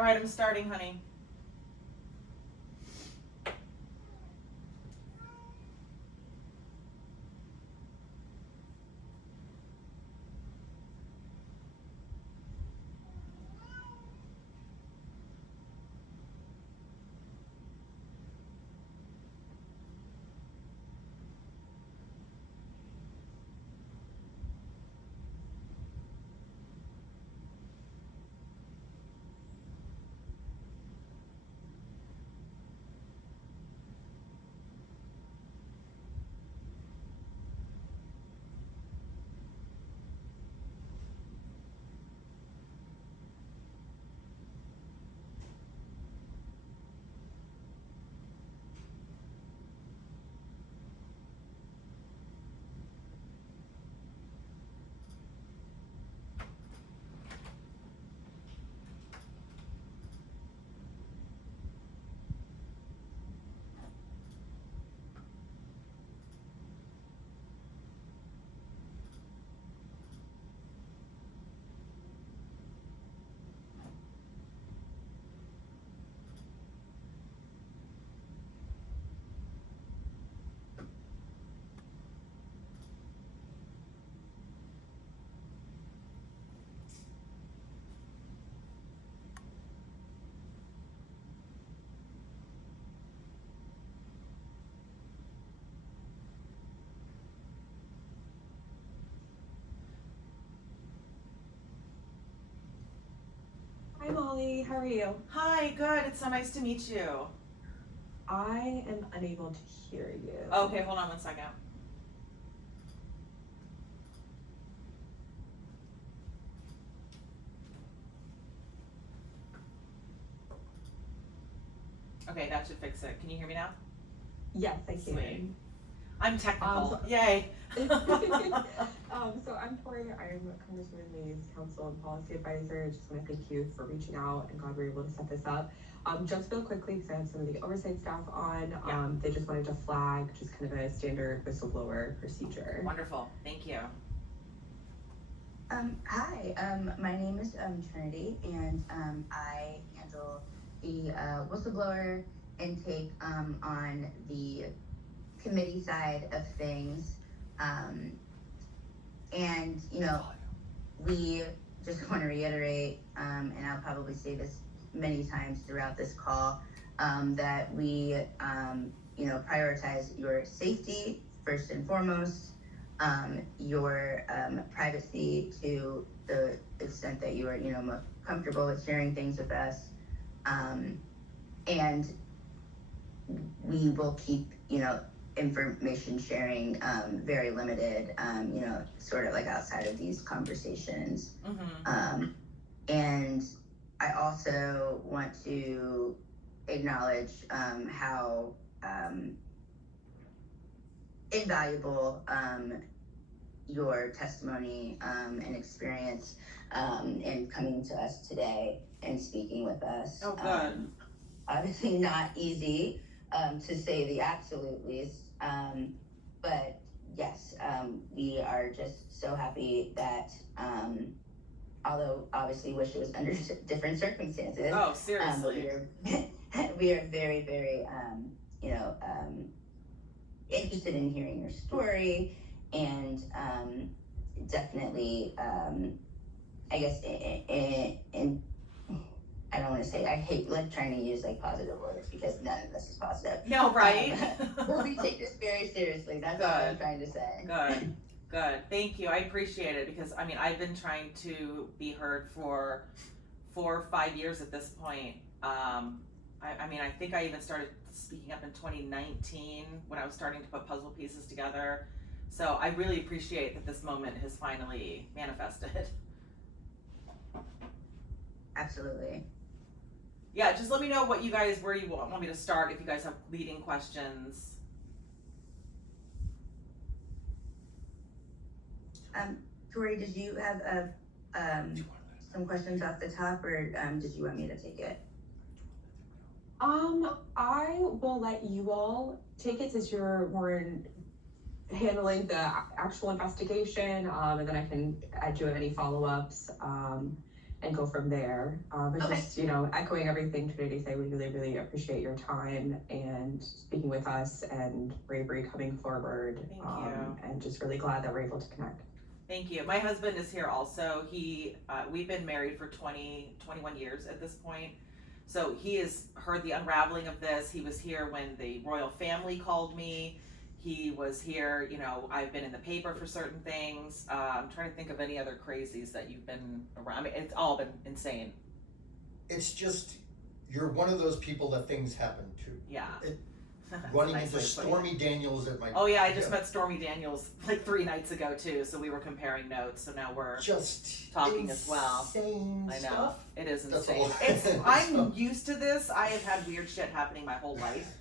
All right, I'm starting, honey. Hi Molly, how are you? Hi, good. It's so nice to meet you. I am unable to hear you. Okay, hold on 1 second. Okay, that should fix it. Can you hear me now? Yes, I can. Sweet. I'm technical. Yay. So I'm Tori. I'm Congresswoman May's Counsel and Policy Advisor. Just want to thank you for reaching out and glad we were able to set this up. Just real quickly, because I have some of the oversight staff on, they just wanted to flag just kind of a standard whistleblower procedure. Wonderful. Thank you. Hi, my name is Trinity, and I handle the whistleblower intake on the committee side of things. And, you know, we just want to reiterate, and I'll probably say this many times throughout this call, that we, you know, prioritize your safety first and foremost, your privacy to the extent that you are, you know, comfortable with sharing things with us, and we will keep, you know, information sharing very limited, you know, sort of like outside of these conversations. And I also want to acknowledge how invaluable your testimony and experience in coming to us today and speaking with us. Oh, good. Obviously not easy, to say the absolute least, but yes, we are just so happy that, although obviously wish it was under different circumstances. Oh, seriously. We are very, very, you know, interested in hearing your story, and definitely, I guess, in I don't want to say, I hate like trying to use like positive words because none of this is positive. No, right? But we take this very seriously. That's all I'm trying to say. Good. Good. Thank you. I appreciate it because I mean I've been trying to be heard for 4 or 5 years at this point. I mean I think I even started speaking up in 2019 when I was starting to put puzzle pieces together. So I really appreciate that this moment has finally manifested. Absolutely. Yeah, just let me know what you guys, where you want me to start if you guys have leading questions. Tori, did you have some questions off the top, or did you want me to take it? I will let you all take it since you're more handling the actual investigation, and then I can add you any follow-ups. and go from there. But Okay. just, echoing everything Trinity said, we really, really appreciate your time and speaking with us and bravery coming forward. Thank you. And just really glad that we're able to connect. Thank you. My husband is here also. We've been married for 21 years at this point. So he has heard the unraveling of this. He was here when the royal family called me. He was here, I've been in the paper for certain things. I'm trying to think of any other crazies that you've been around. I mean, it's all been insane. It's just, you're one of those people that things happen to. Yeah. Running Nice into way of putting Stormy Daniels at my... Oh yeah, I just met Stormy Daniels like 3 nights ago too, so we were comparing notes, so now we're just talking as well. Insane I know. stuff. It is That's insane. all. I'm used to this. I have had weird shit happening my whole life.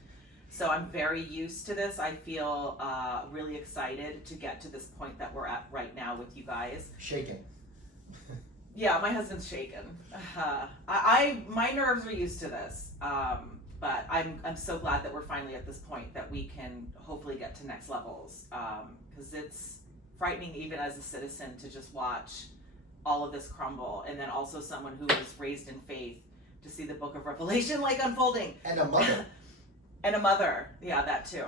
So I'm very used to this. I feel really excited to get to this point that we're at right now with you guys. Shaking. Yeah, my husband's shaken. My nerves are used to this. But I'm so glad that we're finally at this point that we can hopefully get to next levels. Because it's frightening even as a citizen to just watch all of this crumble. And then also someone who was raised in faith to see the book of Revelation like unfolding. And a mother. And a mother, yeah, that too.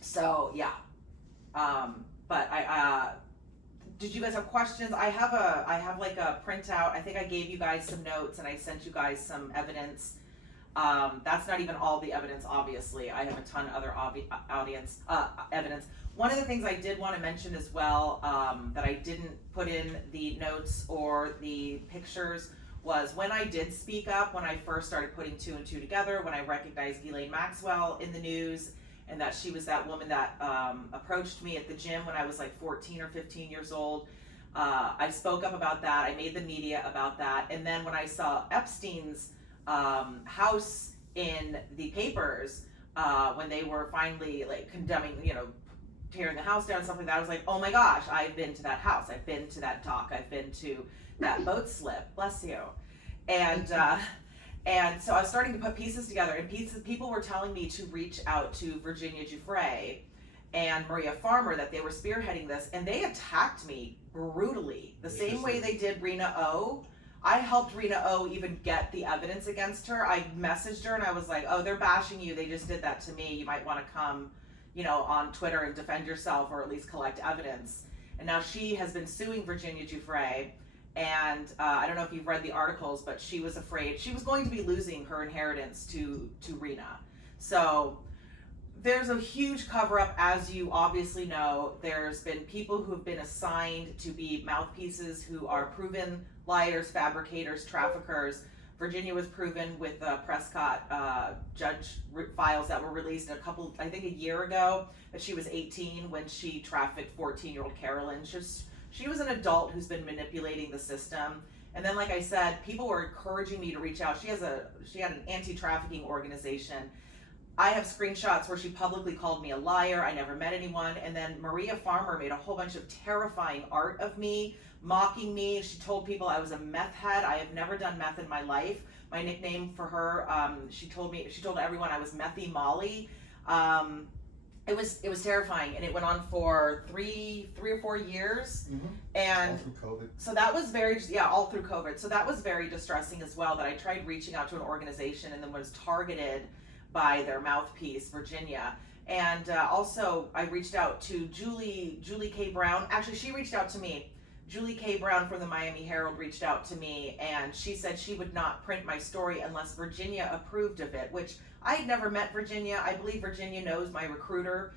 So yeah, but did you guys have questions? I have like a printout. I think I gave you guys some notes and I sent you guys some evidence. That's not even all the evidence, obviously. I have a ton of other evidence. One of the things I did want to mention as well, that I didn't put in the notes or the pictures, was when I did speak up, when I first started putting 2 and 2 together, when I recognized Ghislaine Maxwell in the news, and that she was that woman that approached me at the gym when I was like 14 or 15 years old. I spoke up about that. I made the media about that. And then when I saw Epstein's house in the papers, when they were finally like condemning, tearing the house down and stuff like that, I was like, oh my gosh, I've been to that house. I've been to that dock. I've been to that boat slip, bless you. And so I was starting to put pieces together, and people were telling me to reach out to Virginia Giuffre and Maria Farmer, that they were spearheading this, and they attacked me brutally, the same way they did Rena O. I helped Rena O even get the evidence against her. I messaged her and I was like, oh, they're bashing you. They just did that to me. You might want to come, on Twitter and defend yourself, or at least collect evidence. And now she has been suing Virginia Giuffre. And I don't know if you've read the articles, but she was afraid she was going to be losing her inheritance to Rena. So there's a huge cover-up, as you obviously know. There's been people who have been assigned to be mouthpieces who are proven liars, fabricators, traffickers. Virginia was proven with the Prescott judge files that were released a year ago, that she was 18 when she trafficked 14-year-old Carolyn. She was an adult who's been manipulating the system. And then, like I said, people were encouraging me to reach out. She had an anti-trafficking organization. I have screenshots where she publicly called me a liar. I never met anyone. And then Maria Farmer made a whole bunch of terrifying art of me, mocking me. She told people I was a meth head. I have never done meth in my life. My nickname for her, she told everyone I was Methy Molly. It was terrifying, and it went on for three or 4 years. Mm-hmm. And all through COVID. So that was all through COVID. So that was very distressing as well, that I tried reaching out to an organization and then was targeted by their mouthpiece, Virginia. And also I reached out to Julie K. Brown. Actually, she reached out to me. Julie K. Brown from the Miami Herald reached out to me, and she said she would not print my story unless Virginia approved of it, which I had never met Virginia. I believe Virginia knows my recruiter.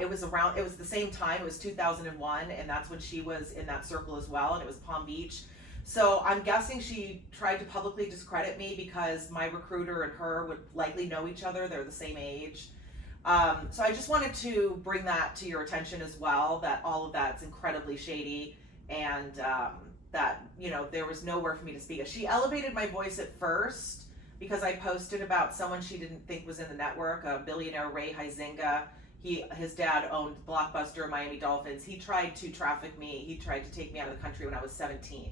It was the same time, it was 2001, and that's when she was in that circle as well, and it was Palm Beach. So I'm guessing she tried to publicly discredit me because my recruiter and her would likely know each other. They're the same age. So I just wanted to bring that to your attention as well, that all of that's incredibly shady, and that, there was nowhere for me to speak. She elevated my voice at first because I posted about someone she didn't think was in the network, a billionaire, Ray Huizenga. His dad owned Blockbuster, Miami Dolphins. He tried to traffic me. He tried to take me out of the country when I was 17.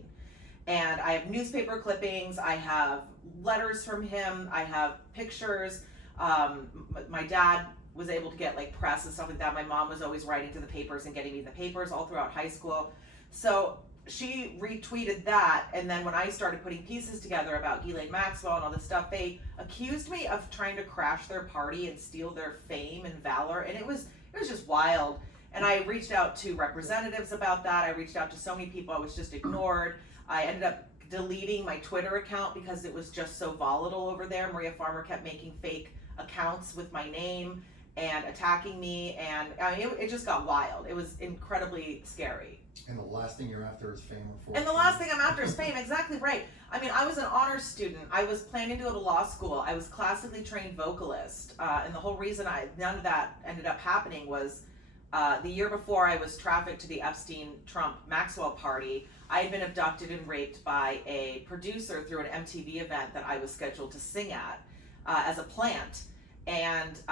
And I have newspaper clippings. I have letters from him. I have pictures. My dad was able to get press and stuff like that. My mom was always writing to the papers and getting me the papers all throughout high school. So she retweeted that, and then when I started putting pieces together about Ghislaine Maxwell and all this stuff, they accused me of trying to crash their party and steal their fame and valor, and it was just wild. And I reached out to representatives about that. I reached out to so many people. I was just ignored. I ended up deleting my Twitter account because it was just so volatile over there. Maria Farmer kept making fake accounts with my name and attacking me, and I mean, it just got wild. It was incredibly scary. And the last thing you're after is fame or fortune. And the last thing I'm after is fame, exactly right. I mean, I was an honors student. I was planning to go to law school. I was classically trained vocalist. And the whole reason none of that ended up happening was the year before I was trafficked to the Epstein Trump Maxwell party. I had been abducted and raped by a producer through an MTV event that I was scheduled to sing at as a plant. And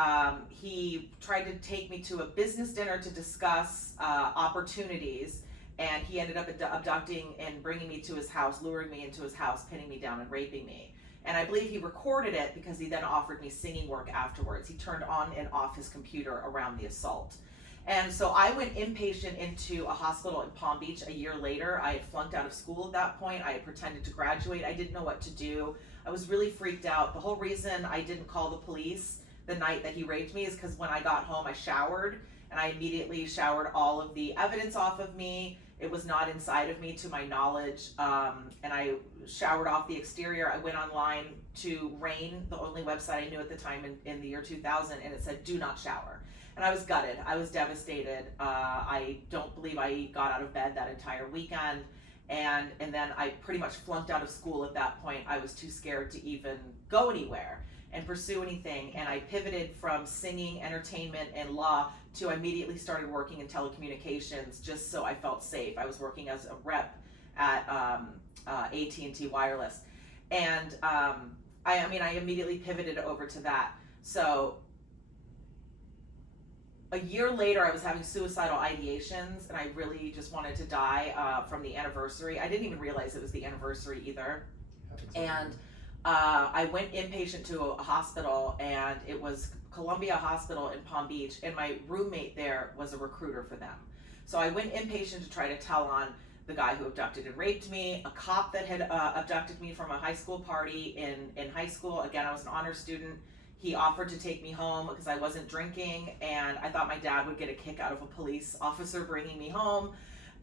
he tried to take me to a business dinner to discuss opportunities. And he ended up abducting and bringing me to his house, luring me into his house, pinning me down and raping me. And I believe he recorded it because he then offered me singing work afterwards. He turned on and off his computer around the assault. And so I went inpatient into a hospital in Palm Beach a year later. I had flunked out of school at that point. I had pretended to graduate. I didn't know what to do. I was really freaked out. The whole reason I didn't call the police the night that he raped me is because when I got home, I showered, and I immediately showered all of the evidence off of me. It was not inside of me, to my knowledge, and I showered off the exterior. I went online to Rain, the only website I knew at the time in the year 2000, and it said, do not shower. And I was gutted. I was devastated. I don't believe I got out of bed that entire weekend. And then I pretty much flunked out of school at that point. I was too scared to even go anywhere and pursue anything. And I pivoted from singing, entertainment, and law to I immediately started working in telecommunications just so I felt safe. I was working as a rep at AT&T Wireless. And I immediately pivoted over to that. So a year later, I was having suicidal ideations, and I really just wanted to die from the anniversary. I didn't even realize it was the anniversary either. And I went inpatient to a hospital, and it was Columbia Hospital in Palm Beach, and my roommate there was a recruiter for them. So I went inpatient to try to tell on the guy who abducted and raped me, a cop that had abducted me from a high school party in high school. Again, I was an honor student. He offered to take me home because I wasn't drinking, and I thought my dad would get a kick out of a police officer bringing me home.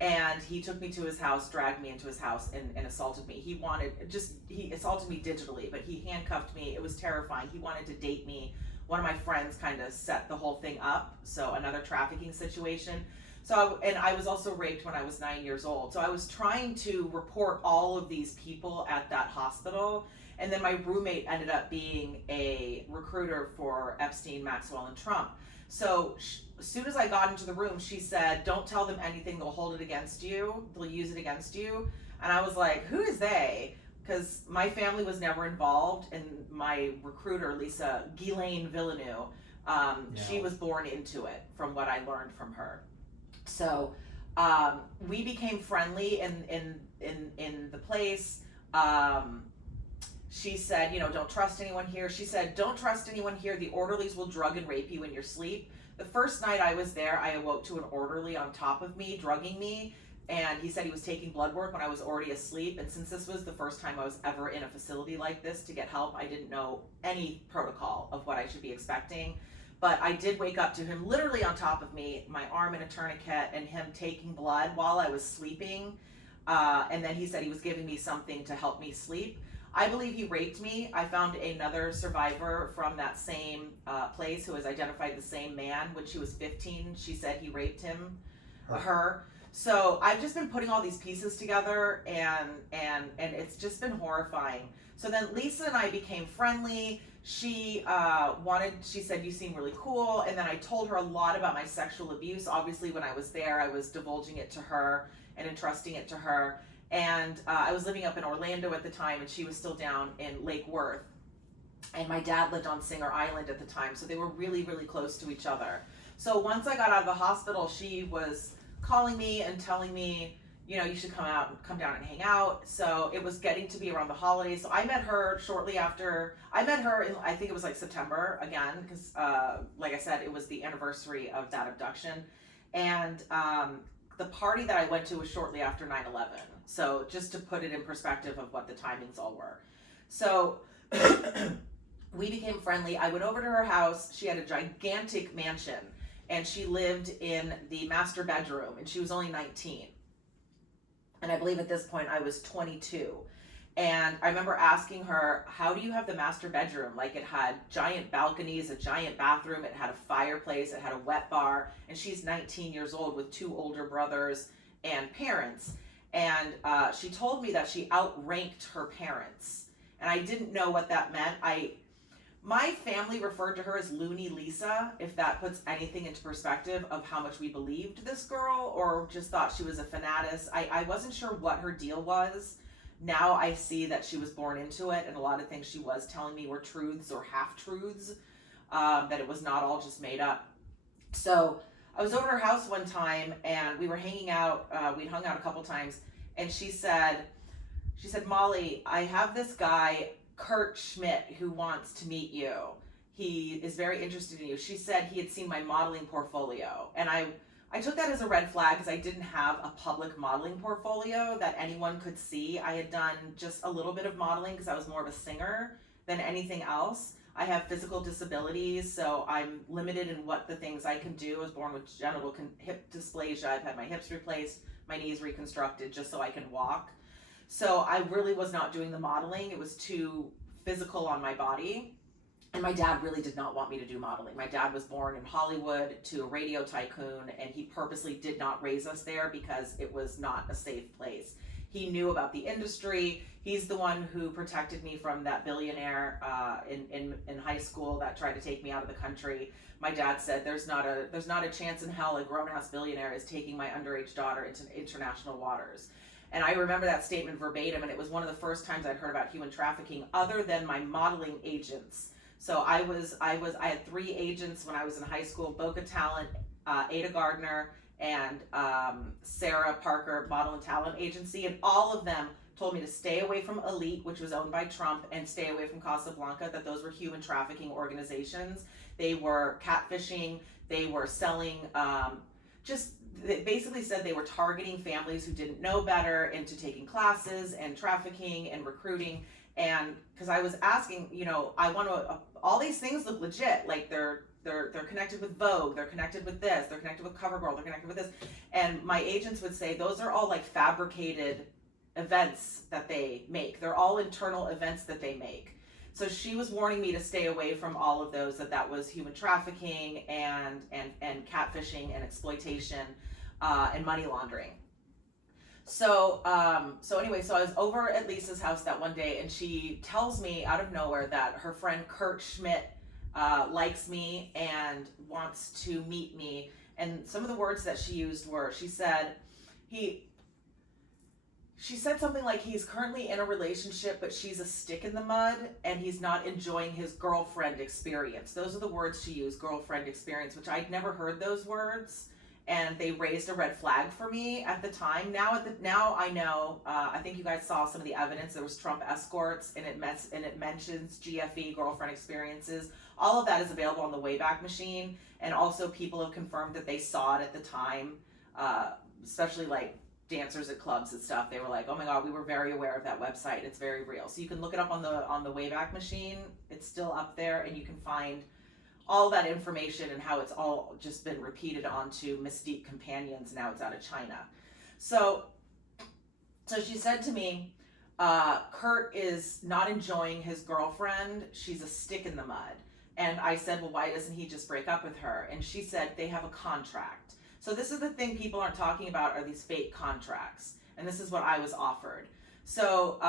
And he took me to his house, dragged me into his house, and assaulted me. He assaulted me digitally, but he handcuffed me. It was terrifying. He wanted to date me. One of my friends kind of set the whole thing up, so another trafficking situation. And I was also raped when I was 9 years old. So I was trying to report all of these people at that hospital. And then my roommate ended up being a recruiter for Epstein, Maxwell, and Trump. So as soon as I got into the room, she said, don't tell them anything, they'll hold it against you, they'll use it against you. And I was like, who is they? Because my family was never involved, and my recruiter, Lisa Ghislaine Villeneuve, she was born into it from what I learned from her. So we became friendly in the place. She said, don't trust anyone here. She said, don't trust anyone here. The orderlies will drug and rape you in your sleep. The first night I was there, I awoke to an orderly on top of me, drugging me. And he said he was taking blood work when I was already asleep. And since this was the first time I was ever in a facility like this to get help, I didn't know any protocol of what I should be expecting. But I did wake up to him literally on top of me, my arm in a tourniquet, and him taking blood while I was sleeping. And then he said he was giving me something to help me sleep. I believe he raped me. I found another survivor from that same place who has identified the same man. When she was 15, she said he raped her. So I've just been putting all these pieces together, and it's just been horrifying. So then Lisa and I became friendly. She said, you seem really cool. And then I told her a lot about my sexual abuse. Obviously, when I was there, I was divulging it to her and entrusting it to her. And I was living up in Orlando at the time, and she was still down in Lake Worth. And my dad lived on Singer Island at the time, so they were really, really close to each other. So once I got out of the hospital, she was calling me and telling me, you should come down and hang out. So it was getting to be around the holidays. So I met her shortly after. I met her in, I think it was like September again, because like I said, it was the anniversary of that abduction. And the party that I went to was shortly after 9/11. So just to put it in perspective of what the timings all were. So we became friendly. I went over to her house. She had a gigantic mansion, and she lived in the master bedroom, and she was only 19. And I believe at this point I was 22. And I remember asking her, how do you have the master bedroom? Like, it had giant balconies, a giant bathroom, it had a fireplace, it had a wet bar, and she's 19 years old with 2 older brothers and parents. And she told me that she outranked her parents. And I didn't know what that meant. My family referred to her as Loony Lisa, if that puts anything into perspective of how much we believed this girl, or just thought she was a fanatic. I wasn't sure what her deal was. Now I see that she was born into it, and a lot of things she was telling me were truths or half-truths, that it was not all just made up. So I was over at her house one time, and we were hanging out. We'd hung out a couple times, and she said, Molly, I have this guy, Kurt Schmidt, who wants to meet you. He is very interested in you. She said he had seen my modeling portfolio, and I took that as a red flag because I didn't have a public modeling portfolio that anyone could see. I had done just a little bit of modeling because I was more of a singer than anything else. I have physical disabilities, so I'm limited in what the things I can do. I was born with genital hip dysplasia. I've had my hips replaced, my knees reconstructed just so I can walk. So I really was not doing the modeling. It was too physical on my body. And my dad really did not want me to do modeling. My dad was born in Hollywood to a radio tycoon, and he purposely did not raise us there because it was not a safe place. He knew about the industry. He's the one who protected me from that billionaire in high school that tried to take me out of the country. My dad said, there's not a chance in hell a grown-ass billionaire is taking my underage daughter into international waters. And I remember that statement verbatim, and it was one of the first times I'd heard about human trafficking other than my modeling agents. So I had 3 agents when I was in high school: Boca Talent, Ada Gardner, and Sarah Parker Model and Talent Agency, and all of them told me to stay away from Elite, which was owned by Trump, and stay away from Casablanca, that those were human trafficking organizations. They were catfishing, they were selling, they basically said they were targeting families who didn't know better into taking classes and trafficking and recruiting. And because I was asking, I want to, all these things look legit, like they're connected with Vogue, they're connected with this, they're connected with CoverGirl, they're connected with this. And my agents would say those are all like fabricated events that they make. They're all internal events that they make. So she was warning me to stay away from all of those, that was human trafficking and catfishing and exploitation and money laundering. So anyway, so I was over at Lisa's house that one day, and she tells me out of nowhere that her friend Kurt Schmidt likes me and wants to meet me. And some of the words that she used were, she said something like he's currently in a relationship, but she's a stick in the mud, and he's not enjoying his girlfriend experience. Those are the words she used, girlfriend experience, which I'd never heard those words. And they raised a red flag for me at the time. Now I know. I think you guys saw some of the evidence. There was Trump escorts, and it mentions GFE, girlfriend experiences. All of that is available on the Wayback Machine, and also people have confirmed that they saw it at the time, especially like dancers at clubs and stuff. They were like, "Oh my God, we were very aware of that website. It's very real." So you can look it up on the Wayback Machine. It's still up there, and you can find all that information and how it's all just been repeated onto Mystique companions. Now it's out of China. So she said to me, Kurt is not enjoying his girlfriend. She's a stick in the mud. And I said, well, why doesn't he just break up with her? And she said they have a contract. So this is the thing people aren't talking about, are these fake contracts. And this is what I was offered. So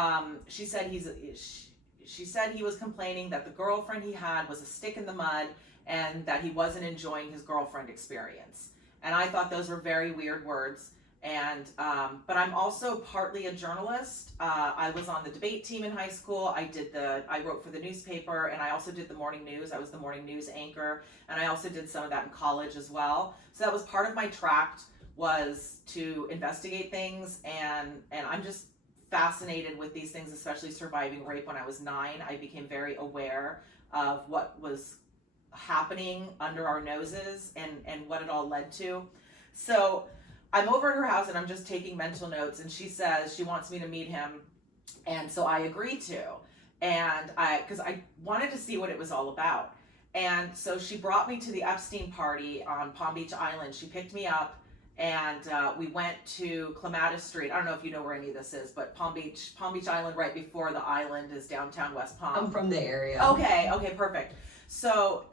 she said he was complaining that the girlfriend he had was a stick in the mud, and that he wasn't enjoying his girlfriend experience. And I thought those were very weird words. And but I'm also partly a journalist. I was on the debate team in high school. I wrote for the newspaper, and I also did the morning news. I was the morning news anchor, and I also did some of that in college as well. So that was part of my tract, was to investigate things, and I'm just fascinated with these things, especially surviving rape. When I was 9, I became very aware of what was happening under our noses and what it all led to. So I'm over at her house and I'm just taking mental notes, and she says she wants me to meet him, and so I agreed to, and because I wanted to see what it was all about. And so she brought me to the Epstein party on Palm Beach Island. She picked me up, and we went to Clematis Street. I don't know if you know where any of this is, but Palm Beach Island, right before the island, is downtown West Palm. I'm from the area. Okay, perfect. So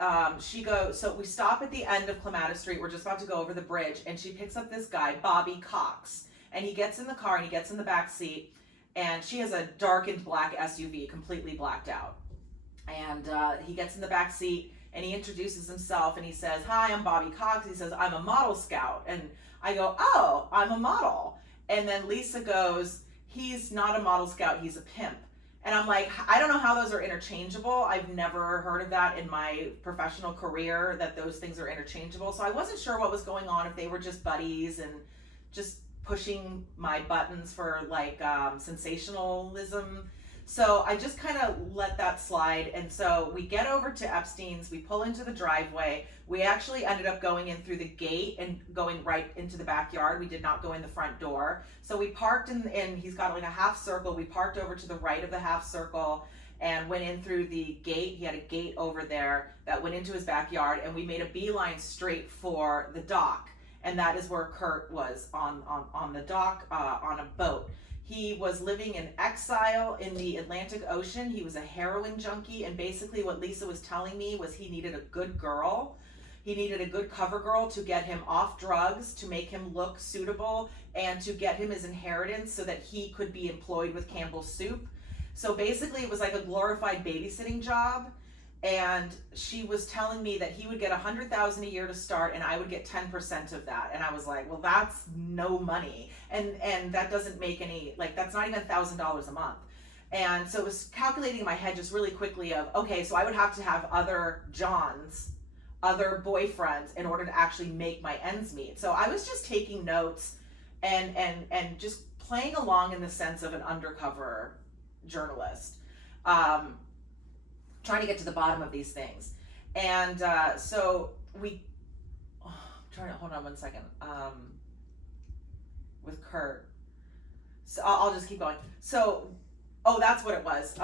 so we stop at the end of Clematis Street. We're just about to go over the bridge, and she picks up this guy, Bobby Cox, and he gets in the car and he gets in the back seat, and she has a darkened black SUV, completely blacked out. And he gets in the back seat and he introduces himself and he says, "Hi, I'm Bobby Cox." He says, "I'm a model scout." And I go, "Oh, I'm a model." And then Lisa goes, "He's not a model scout, he's a pimp." And I'm like, I don't know how those are interchangeable. I've never heard of that in my professional career, that those things are interchangeable. So I wasn't sure what was going on, if they were just buddies and just pushing my buttons for like sensationalism. So I just kind of let that slide. And so we get over to Epstein's, we pull into the driveway. We actually ended up going in through the gate and going right into the backyard. We did not go in the front door. So we parked in he's got like a half circle. We parked over to the right of the half circle and went in through the gate. He had a gate over there that went into his backyard, and we made a beeline straight for the dock. And that is where Kurt was, on the dock, on a boat. He was living in exile in the Atlantic Ocean. He was a heroin junkie, and basically what Lisa was telling me was he needed a good girl. He needed a good cover girl to get him off drugs, to make him look suitable, and to get him his inheritance so that he could be employed with Campbell's Soup. So basically it was like a glorified babysitting job. And she was telling me that he would get $100,000 a year to start, and I would get 10% of that. And I was like, well, that's no money. And that doesn't make any, like, that's not even $1,000 a month. And so it was calculating in my head just really quickly of, okay, so I would have to have other Johns, other boyfriends, in order to actually make my ends meet. So I was just taking notes and just playing along in the sense of an undercover journalist. Trying to get to the bottom of these things. And so hold on one second, with Kurt. So I'll just keep going. So, that's what it was.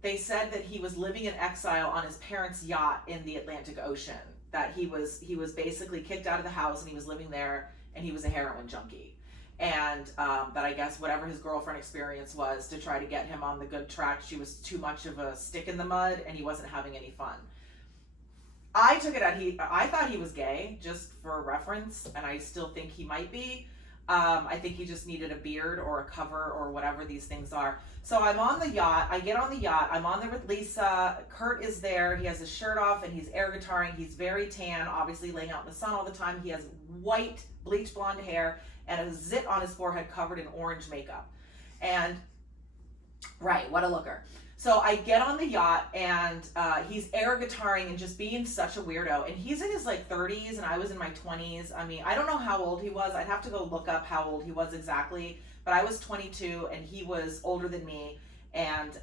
They said that he was living in exile on his parents' yacht in the Atlantic Ocean, that he was basically kicked out of the house and he was living there, and he was a heroin junkie. And that I guess whatever his girlfriend experience was to try to get him on the good track, she was too much of a stick in the mud and he wasn't having any fun. I took it out, I thought he was gay, just for reference, and I still think he might be. I think he just needed a beard or a cover or whatever these things are. So I'm on the yacht, I get on the yacht, I'm on there with Lisa, Kurt is there, he has his shirt off and he's air guitaring, he's very tan, obviously laying out in the sun all the time, he has white bleach blonde hair and a zit on his forehead covered in orange makeup. And, right, what a looker. So I get on the yacht, and he's air guitaring and just being such a weirdo. And he's in his like 30s and I was in my 20s. I mean, I don't know how old he was. I'd have to go look up how old he was exactly. But I was 22 and he was older than me. And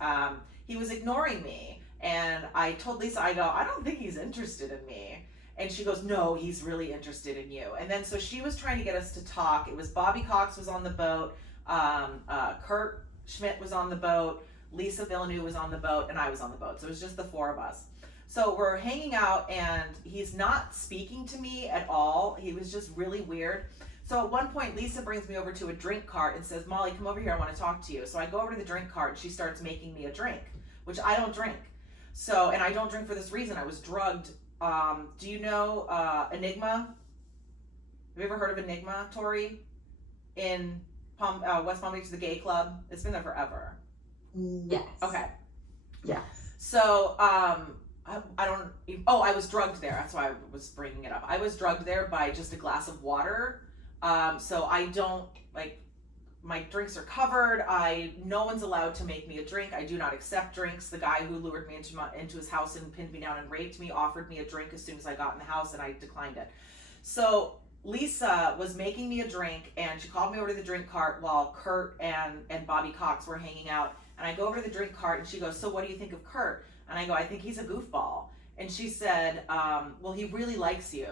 he was ignoring me. And I told Lisa, I go, I don't think he's interested in me. And she goes, no, he's really interested in you. And then so she was trying to get us to talk. It was Bobby Cox was on the boat, Kurt Schmidt was on the boat, Lisa Villeneuve was on the boat, and I was on the boat. So it was just the four of us. So we're hanging out, and he's not speaking to me at all. He was just really weird. So at one point, Lisa brings me over to a drink cart and says, Molly, come over here, I want to talk to you. So I go over to the drink cart, and she starts making me a drink, which I don't drink. So, and I don't drink for this reason. I was drugged. Do you know Enigma? Have you ever heard of Enigma, Tori? In West Palm Beach, the gay club. It's been there forever. Yes. Okay. Yes. So, I was drugged there. That's why I was bringing it up. I was drugged there by just a glass of water. So I don't, like, my drinks are covered. No one's allowed to make me a drink. I do not accept drinks. The guy who lured me into his house and pinned me down and raped me offered me a drink as soon as I got in the house, and I declined it. So Lisa was making me a drink, and she called me over to the drink cart while Kurt and Bobby Cox were hanging out. And I go over to the drink cart, and she goes, so what do you think of Kurt? And I go, I think he's a goofball. And she said, well, he really likes you.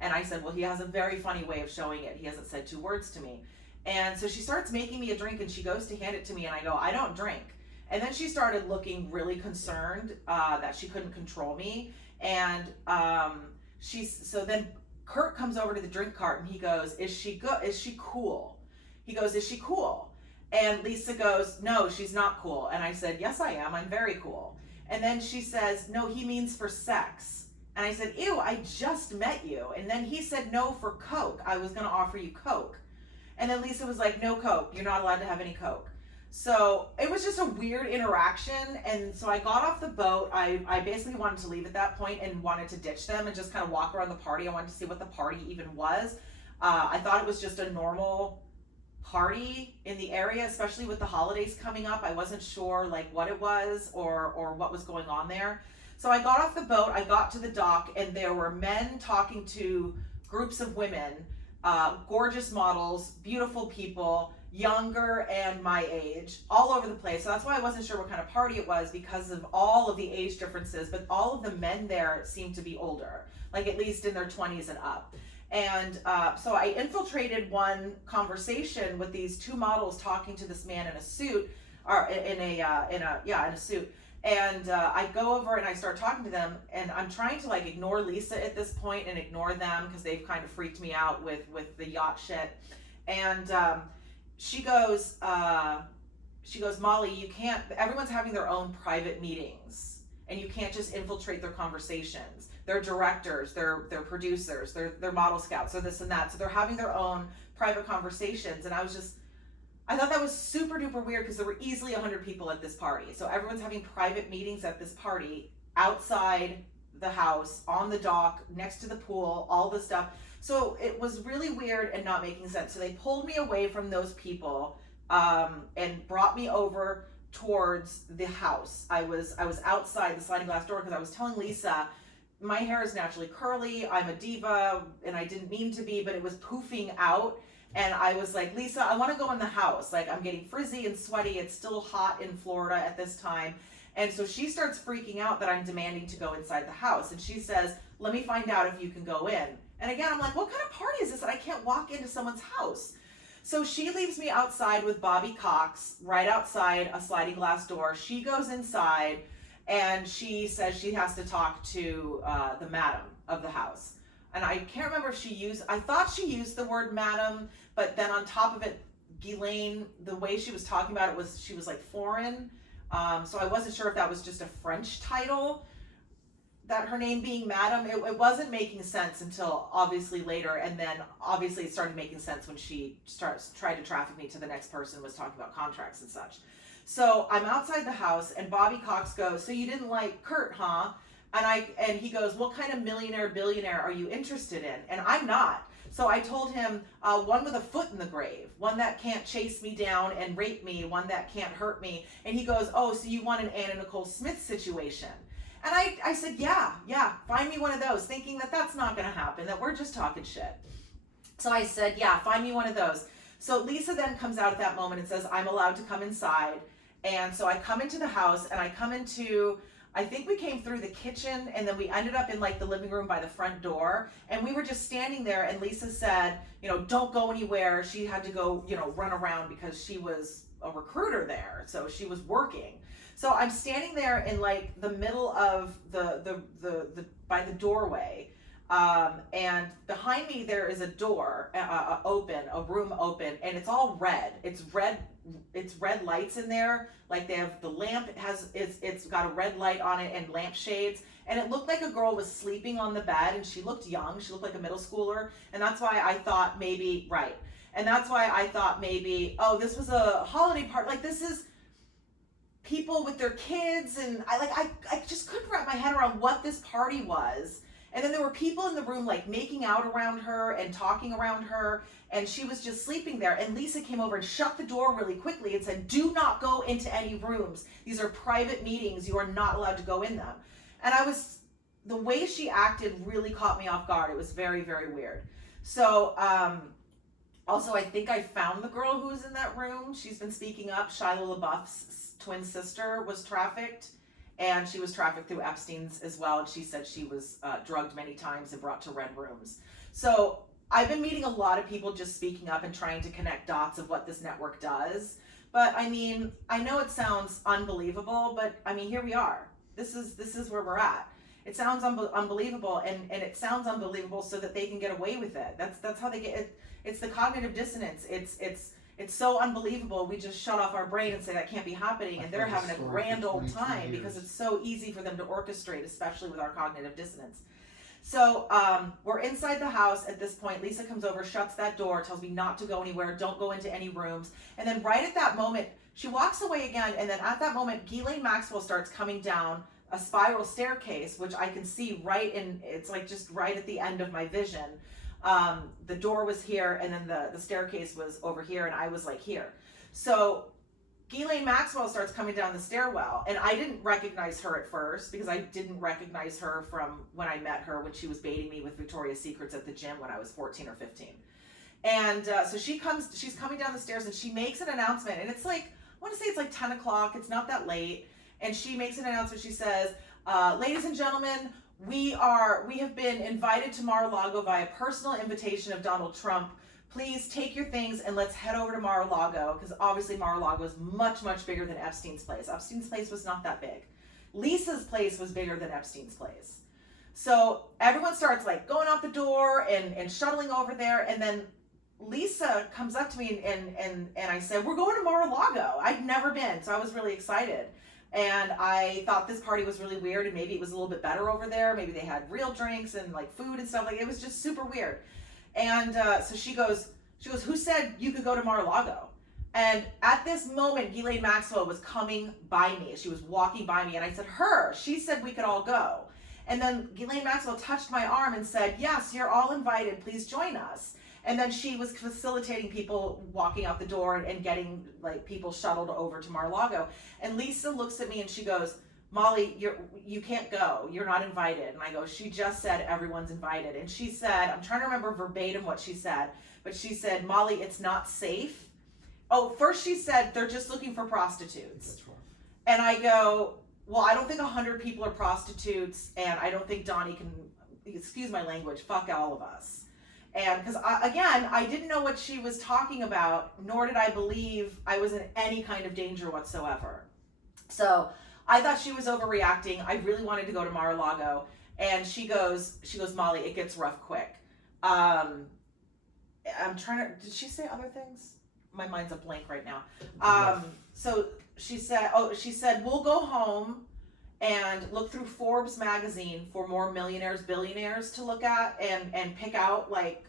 And I said, well, he has a very funny way of showing it. He hasn't said 2 words to me. And so she starts making me a drink, and she goes to hand it to me, and I go, I don't drink. And then she started looking really concerned that she couldn't control me. And so then Kurt comes over to the drink cart, and he goes, is she cool? He goes, is she cool? And Lisa goes, no, she's not cool. And I said, yes, I am. I'm very cool. And then she says, no, he means for sex. And I said, ew, I just met you. And then he said, no, for Coke. I was going to offer you Coke. And then Lisa was like, no Coke. You're not allowed to have any Coke. So it was just a weird interaction. And so I got off the boat. I basically wanted to leave at that point and wanted to ditch them and just kind of walk around the party. I wanted to see what the party even was. I thought it was just a normal party in the area, especially with the holidays coming up. I wasn't sure like what it was or what was going on there. So I got off the boat, I got to the dock, and there were men talking to groups of women, gorgeous models, beautiful people, younger and my age, all over the place. So that's why I wasn't sure what kind of party it was, because of all of the age differences, but all of the men there seemed to be older, like at least in their 20s and up. And so I infiltrated one conversation with these 2 models talking to this man in a suit, or in a suit. And I go over and I start talking to them, and I'm trying to like ignore Lisa at this point and ignore them because they've kind of freaked me out with the yacht shit. And she goes, Molly, you can't. Everyone's having their own private meetings, and you can't just infiltrate their conversations. They're directors, they're producers, they're model scouts, so this and that. So they're having their own private conversations, and I thought that was super duper weird because there were easily 100 people at this party. So everyone's having private meetings at this party outside the house, on the dock, next to the pool, all the stuff. So it was really weird and not making sense. So they pulled me away from those people and brought me over towards the house. I was outside the sliding glass door because I was telling Lisa, my hair is naturally curly, I'm a diva, and I didn't mean to be, but it was poofing out. And I was like, Lisa, I want to go in the house. Like, I'm getting frizzy and sweaty. It's still hot in Florida at this time. And so she starts freaking out that I'm demanding to go inside the house. And she says, let me find out if you can go in. And again, I'm like, what kind of party is this that I can't walk into someone's house? So she leaves me outside with Bobby Cox, right outside a sliding glass door. She goes inside, and she says she has to talk to the madam of the house. And I can't remember if I thought she used the word madam, but then on top of it, Ghislaine, the way she was talking about it she was like foreign. So I wasn't sure if that was just a French title, that her name being madam. It wasn't making sense until obviously later. And then obviously it started making sense when she tried to traffic me to the next person, was talking about contracts and such. So I'm outside the house, and Bobby Cox goes, so you didn't like Kurt, huh? And he goes, what kind of millionaire, billionaire are you interested in? And I'm not. So I told him, one with a foot in the grave, one that can't chase me down and rape me, one that can't hurt me. And he goes, oh, so you want an Anna Nicole Smith situation? And I said, yeah, find me one of those, thinking that that's not going to happen, that we're just talking shit. So I said, yeah, find me one of those. So Lisa then comes out at that moment and says, I'm allowed to come inside. And so I come into the house, and I come into, I think we came through the kitchen, and then we ended up in like the living room by the front door, and we were just standing there, and Lisa said, don't go anywhere. She had to go, run around because she was a recruiter there, so she was working. So I'm standing there in like the middle of the by the doorway, and behind me there is a door open, a room open, and it's all red. It's red lights in there. Like they have the lamp, it's got a red light on it and lamp shades. And it looked like a girl was sleeping on the bed, and she looked young. She looked like a middle schooler. And that's why I thought maybe, oh, this was a holiday party. Like, this is people with their kids. And I just couldn't wrap my head around what this party was. And then there were people in the room like making out around her and talking around her, and she was just sleeping there. And Lisa came over and shut the door really quickly and said, do not go into any rooms. These are private meetings. You are not allowed to go in them. And the way she acted really caught me off guard. It was very, very weird. So, also, I think I found the girl who was in that room. She's been speaking up. Shia LaBeouf's twin sister was trafficked. And she was trafficked through Epstein's as well. And she said she was drugged many times and brought to red rooms. So I've been meeting a lot of people just speaking up and trying to connect dots of what this network does. But I mean, I know it sounds unbelievable, but I mean, here we are. This is where we're at. It sounds unbelievable, and it sounds unbelievable so that they can get away with it. That's how they get it. It's the cognitive dissonance. It's so unbelievable. We just shut off our brain and say that can't be happening, and they're having a grand old time because it's so easy for them to orchestrate, especially with our cognitive dissonance. So we're inside the house at this point. Lisa comes over, shuts that door, tells me not to go anywhere, don't go into any rooms. And then right at that moment, she walks away again. And then at that moment, Ghislaine Maxwell starts coming down a spiral staircase, which I can see right in, it's like just right at the end of my vision. The door was here, and then the staircase was over here, and I was like here. So Ghislaine Maxwell starts coming down the stairwell, and I didn't recognize her at first because I didn't recognize her from when I met her when she was baiting me with Victoria's Secrets at the gym when I was 14 or 15. And so she's coming down the stairs, and she makes an announcement, and it's like, I want to say it's like 10 o'clock, it's not that late, and she makes an announcement. She says, ladies and gentlemen, we have been invited to Mar-a-Lago via personal invitation of Donald Trump. Please take your things and let's head over to Mar-a-Lago, because obviously Mar-a-Lago is much, much bigger than Epstein's place. Epstein's place was not that big. Lisa's place was bigger than Epstein's place. So everyone starts like going out the door and shuttling over there, and then Lisa comes up to me and I said, we're going to Mar-a-Lago. I'd never been, so I was really excited. And I thought this party was really weird, and maybe it was a little bit better over there. Maybe they had real drinks and like food and stuff. Like, it was just super weird. And so she goes, who said you could go to Mar-a-Lago? And at this moment, Ghislaine Maxwell was coming by me. She was walking by me, and I said, her. She said we could all go. And then Ghislaine Maxwell touched my arm and said, yes, you're all invited. Please join us. And then she was facilitating people walking out the door and getting like people shuttled over to Mar-a-Lago. And Lisa looks at me and she goes, Molly, you can't go. You're not invited. And I go, she just said everyone's invited. And she said, I'm trying to remember verbatim what she said, but she said, Molly, it's not safe. Oh, first she said, they're just looking for prostitutes. That's right. And I go, well, I don't think 100 people are prostitutes, and I don't think Donnie can, excuse my language, fuck all of us. And because, again, I didn't know what she was talking about, nor did I believe I was in any kind of danger whatsoever. So I thought she was overreacting. I really wanted to go to Mar-a-Lago. And she goes, Molly, it gets rough quick. I'm trying to, did she say other things? My mind's a blank right now. So she said, we'll go home and look through Forbes magazine for more millionaires, billionaires to look at and pick out like,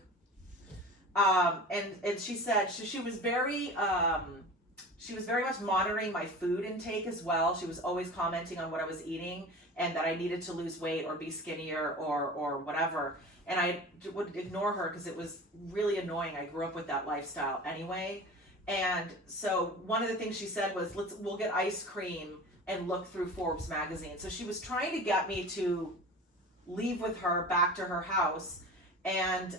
and she said, she was very much monitoring my food intake as well. She was always commenting on what I was eating and that I needed to lose weight or be skinnier or whatever. And I would ignore her because it was really annoying. I grew up with that lifestyle anyway. And so one of the things she said was, we'll get ice cream and look through Forbes magazine. So she was trying to get me to leave with her back to her house. And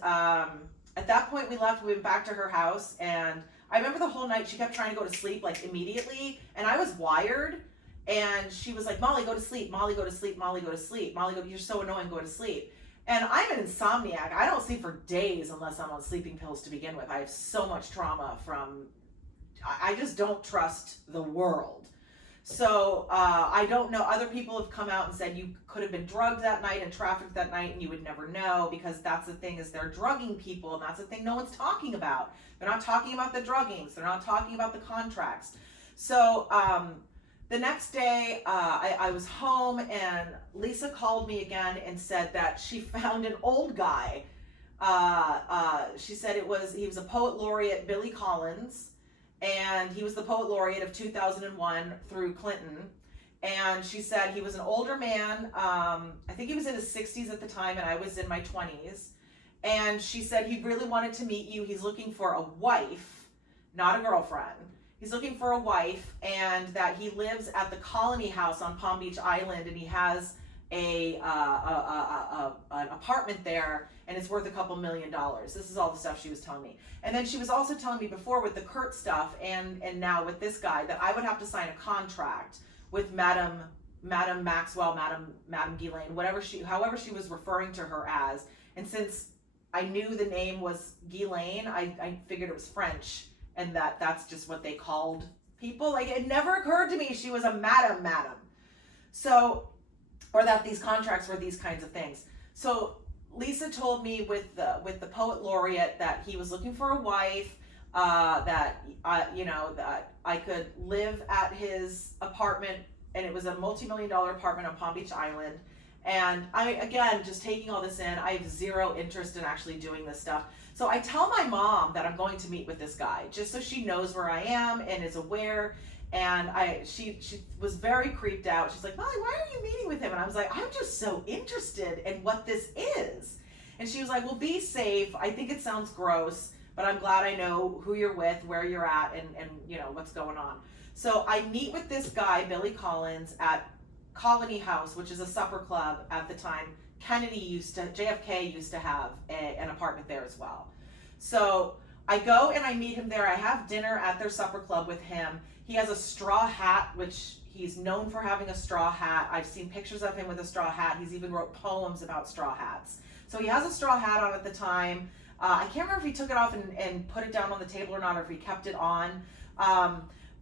at that point we went back to her house, and I remember the whole night she kept trying to go to sleep like immediately, and I was wired, and she was like, Molly, go to sleep, Molly, go to sleep, Molly, go to sleep, Molly, you're so annoying, go to sleep. And I'm an insomniac. I don't sleep for days unless I'm on sleeping pills to begin with. I have so much trauma from, I just don't trust the world. So I don't know. Other people have come out and said you could have been drugged that night and trafficked that night and you would never know, because that's the thing, is they're drugging people, and that's the thing no one's talking about. They're not talking about the druggings. They're not talking about the contracts. So the next day I was home, and Lisa called me again and said that she found an old guy. She said he was a poet laureate, Billy Collins. And he was the poet laureate of 2001 through Clinton. And she said he was an older man. I think he was in his 60s at the time, and I was in my 20s. And she said he really wanted to meet you. He's looking for a wife, not a girlfriend. He's looking for a wife, and that he lives at the Colony House on Palm Beach Island, and he has an apartment there, and it's worth a couple $1 million. This is all the stuff she was telling me. And then she was also telling me before with the Kurt stuff and now with this guy that I would have to sign a contract with Madam Maxwell, Madam Ghislaine, however she was referring to her as. And since I knew the name was Ghislaine. I figured it was French, and that's just what they called people. Like, it never occurred to me she was a madam. So, or that these contracts were these kinds of things. So Lisa told me with the poet laureate that he was looking for a wife, that I could live at his apartment, and it was a multi-million-dollar apartment on Palm Beach Island. And I, again, just taking all this in, I have zero interest in actually doing this stuff. So I tell my mom that I'm going to meet with this guy, just so she knows where I am and is aware. And she was very creeped out. She's like, Molly, why are you meeting with him? And I was like, I'm just so interested in what this is. And she was like, well, be safe. I think it sounds gross, but I'm glad I know who you're with, where you're at, and what's going on. So I meet with this guy, Billy Collins, at Colony House, which is a supper club at the time. JFK used to have an apartment there as well. So I go and I meet him there. I have dinner at their supper club with him. He has a straw hat, which he's known for having a straw hat. I've seen pictures of him with a straw hat. He's even wrote poems about straw hats. So he has a straw hat on at the time. I can't remember if he took it off and put it down on the table or not, or if he kept it on.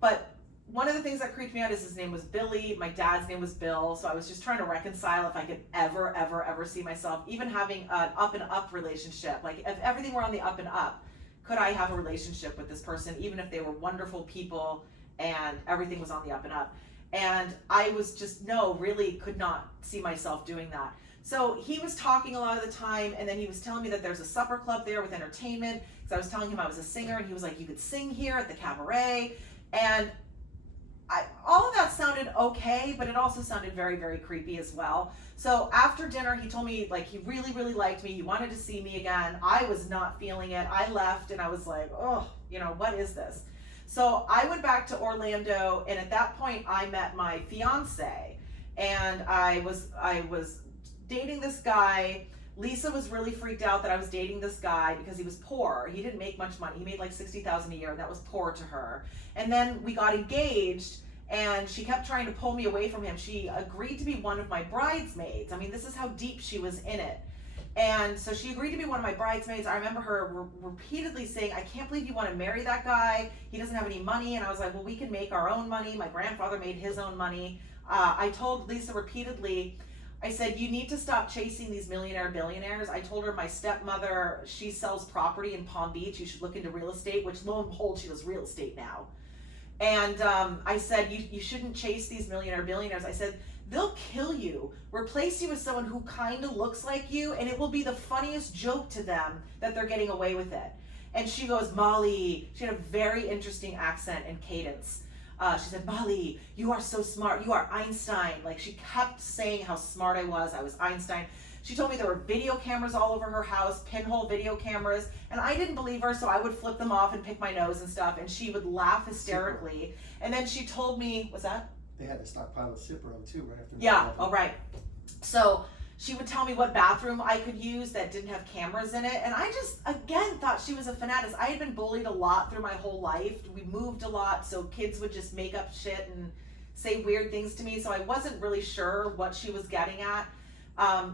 But one of the things that creeped me out is his name was Billy. My dad's name was Bill. So I was just trying to reconcile if I could ever see myself even having an up and up relationship. Like, if everything were on the up and up, could I have a relationship with this person, even if they were wonderful people and everything was on the up and up? And I was just, really could not see myself doing that. So he was talking a lot of the time, and then he was telling me that there's a supper club there with entertainment, because I was telling him I was a singer, and he was like, you could sing here at the cabaret. And all of that sounded okay, but it also sounded very, very creepy as well. So after dinner, he told me, like, he really liked me. He wanted to see me again. I was not feeling it. I left, and I was like, oh, what is this? So I went back to Orlando, and at that point, I met my fiance, and I was dating this guy. Lisa was really freaked out that I was dating this guy because he was poor. He didn't make much money. He made like $60,000 a year, and that was poor to her. And then we got engaged, and she kept trying to pull me away from him. She agreed to be one of my bridesmaids. I mean, this is how deep she was in it. And so she agreed to be one of my bridesmaids. I remember her repeatedly saying, I can't believe you want to marry that guy. He doesn't have any money. And I was like, well, we can make our own money. My grandfather made his own money. I told Lisa repeatedly, I said, you need to stop chasing these billionaires. I told her my stepmother, she sells property in Palm Beach. You should look into real estate, which lo and behold, she does real estate now. And I said, you shouldn't chase these billionaires. I said, they'll kill you, replace you with someone who kind of looks like you, and it will be the funniest joke to them that they're getting away with it. And she goes, Molly, she had a very interesting accent and cadence. She said, Molly, you are so smart. You are Einstein. Like, she kept saying how smart I was. I was Einstein. She told me there were video cameras all over her house, pinhole video cameras, and I didn't believe her, so I would flip them off and pick my nose and stuff, and she would laugh hysterically. And then she told me, what's that? They had to stockpile of Cipro too, right after. Yeah, oh right. So she would tell me what bathroom I could use that didn't have cameras in it, and I just, again, thought she was a fanatic. I had been bullied a lot through my whole life. We moved a lot, so kids would just make up shit and say weird things to me, so I wasn't really sure what she was getting at.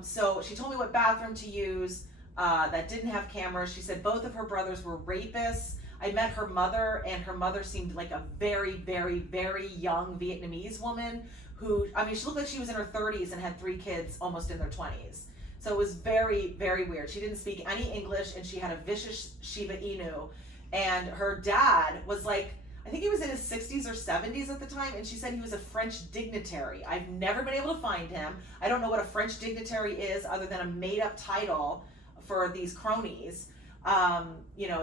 So she told me what bathroom to use that didn't have cameras. She said both of her brothers were rapists. I met her mother, and her mother seemed like a very, very, very young Vietnamese woman who, I mean, she looked like she was in her 30s and had 3 kids almost in their 20s. So it was very, very weird. She didn't speak any English, and she had a vicious Shiba Inu. And her dad was like, I think he was in his 60s or 70s at the time, and she said he was a French dignitary. I've never been able to find him. I don't know what a French dignitary is other than a made-up title for these cronies.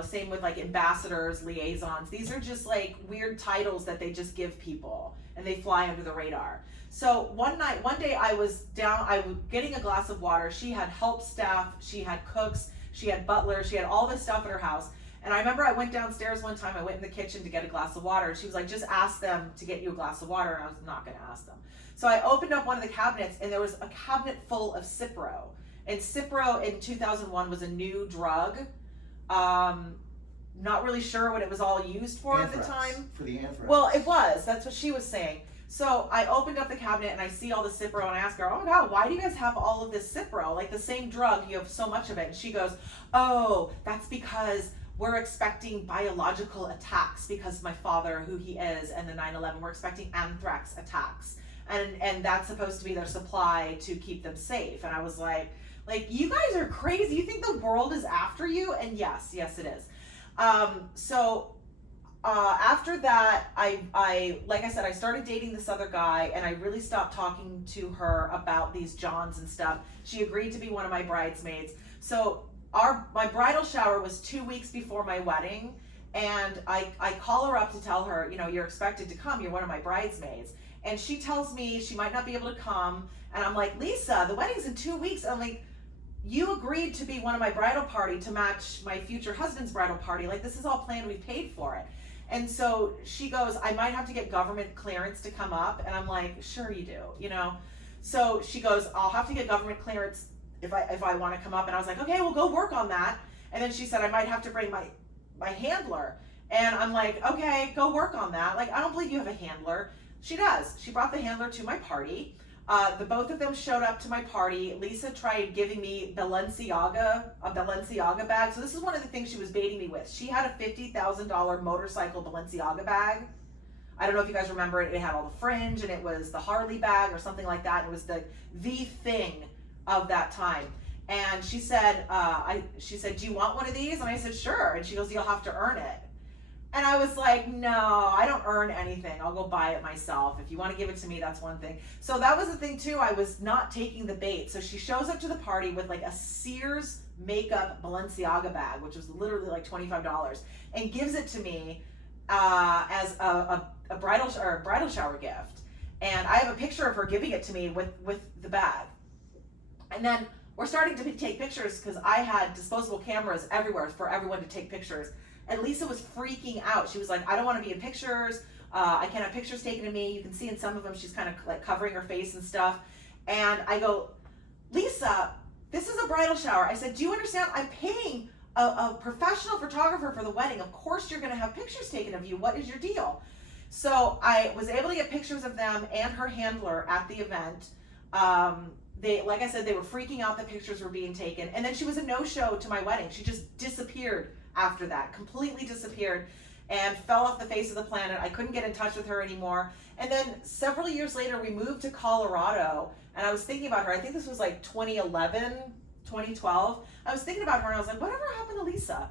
Same with like ambassadors, liaisons. These are just like weird titles that they just give people, and they fly under the radar. So one day I was getting a glass of water. She had help staff, she had cooks, she had butlers, she had all this stuff at her house. And I remember I went downstairs one time, I went in the kitchen to get a glass of water. She was like, just ask them to get you a glass of water. And I was not gonna ask them. So I opened up one of the cabinets, and there was a cabinet full of Cipro. And Cipro in 2001 was a new drug. Not really sure what it was all used for Anthrax, at the time. for the anthrax. Well, it was. That's what she was saying. So I opened up the cabinet and I see all the Cipro and I ask her, oh my God, why do you guys have all of this Cipro? Like the same drug, you have so much of it. And she goes, oh, that's because we're expecting biological attacks because my father, who he is, and the 9/11, we're expecting anthrax attacks. And that's supposed to be their supply to keep them safe. And I was like, you guys are crazy. You think the world is after you? And yes, it is. After that, I like I said, I started dating this other guy, and I really stopped talking to her about these Johns and stuff. She agreed to be one of my bridesmaids. So my bridal shower was 2 weeks before my wedding, and I call her up to tell her, you're expected to come. You're one of my bridesmaids. And she tells me she might not be able to come. And I'm like, Lisa, the wedding's in 2 weeks. I'm like, you agreed to be one of my bridal party to match my future husband's bridal party. Like, this is all planned. We've paid for it. And so she goes, I might have to get government clearance to come up. And I'm like, sure you do, So she goes, I'll have to get government clearance if I want to come up. And I was like, okay, we'll go work on that. And then she said, I might have to bring my handler. And I'm like, okay, go work on that. Like, I don't believe you have a handler. She does. She brought the handler to my party. The both of them showed up to my party. Lisa tried giving me a Balenciaga bag. So this is one of the things she was baiting me with. She had a $50,000 motorcycle Balenciaga bag. I don't know if you guys remember it. It had all the fringe, and it was the Harley bag or something like that. It was the thing of that time. And she said, do you want one of these? And I said, sure. And she goes, you'll have to earn it. And I was like, no, I don't earn anything. I'll go buy it myself. If you want to give it to me, that's one thing. So that was the thing too. I was not taking the bait. So she shows up to the party with like a Sears makeup Balenciaga bag, which was literally like $25, and gives it to me as a bridal shower gift. And I have a picture of her giving it to me with the bag. And then we're starting to take pictures because I had disposable cameras everywhere for everyone to take pictures. And Lisa was freaking out. She was like, I don't want to be in pictures. I can't have pictures taken of me. You can see in some of them, she's kind of like covering her face and stuff. And I go, Lisa, this is a bridal shower. I said, do you understand? I'm paying a professional photographer for the wedding. Of course you're going to have pictures taken of you. What is your deal? So I was able to get pictures of them and her handler at the event. Like I said, they were freaking out that pictures were being taken. And then she was a no-show to my wedding. She just disappeared after that, completely disappeared and fell off the face of the planet. I couldn't get in touch with her anymore. And then several years later, we moved to Colorado, and I was thinking about her. I think this was like 2011, 2012. I was thinking about her, and I was like, whatever happened to Lisa?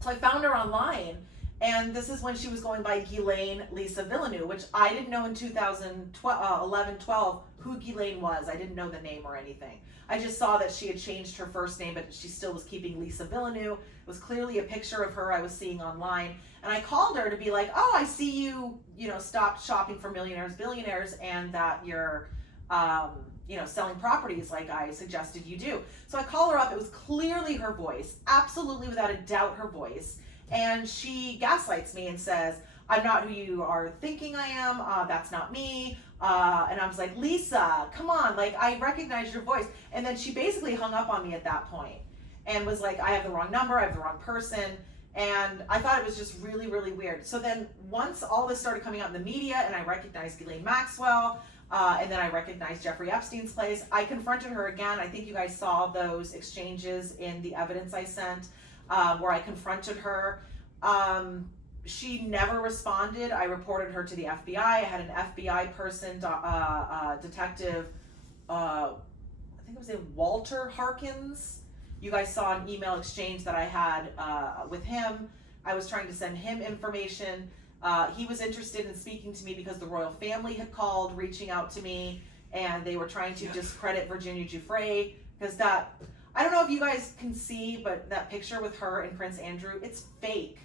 So I found her online, and this is when she was going by Ghislaine Lisa Villeneuve, which I didn't know in 2011-12 who Ghislaine was. I didn't know the name or anything. I just saw that she had changed her first name, but she still was keeping Lisa Villeneuve. It was clearly a picture of her I was seeing online. And I called her to be like, oh, I see you, stopped shopping for millionaires, billionaires, and that you're, selling properties like I suggested you do. So I call her up. It was clearly her voice, absolutely without a doubt her voice. And she gaslights me and says, I'm not who you are thinking I am. That's not me. And I was like, Lisa, come on. Like, I recognize your voice. And then she basically hung up on me at that point and was like, I have the wrong number. I have the wrong person. And I thought it was just really, really weird. So then once all this started coming out in the media and I recognized Ghislaine Maxwell, and then I recognized Jeffrey Epstein's place, I confronted her again. I think you guys saw those exchanges in the evidence I sent, where I confronted her. She never responded. I reported her to the FBI. I had an FBI person, detective, I think it was Walter Harkins. You guys saw an email exchange that I had with him. I was trying to send him information. He was interested in speaking to me because the royal family had called, reaching out to me, and they were trying to discredit Virginia Giuffre, because that, I don't know if you guys can see, but that picture with her and Prince Andrew, it's fake.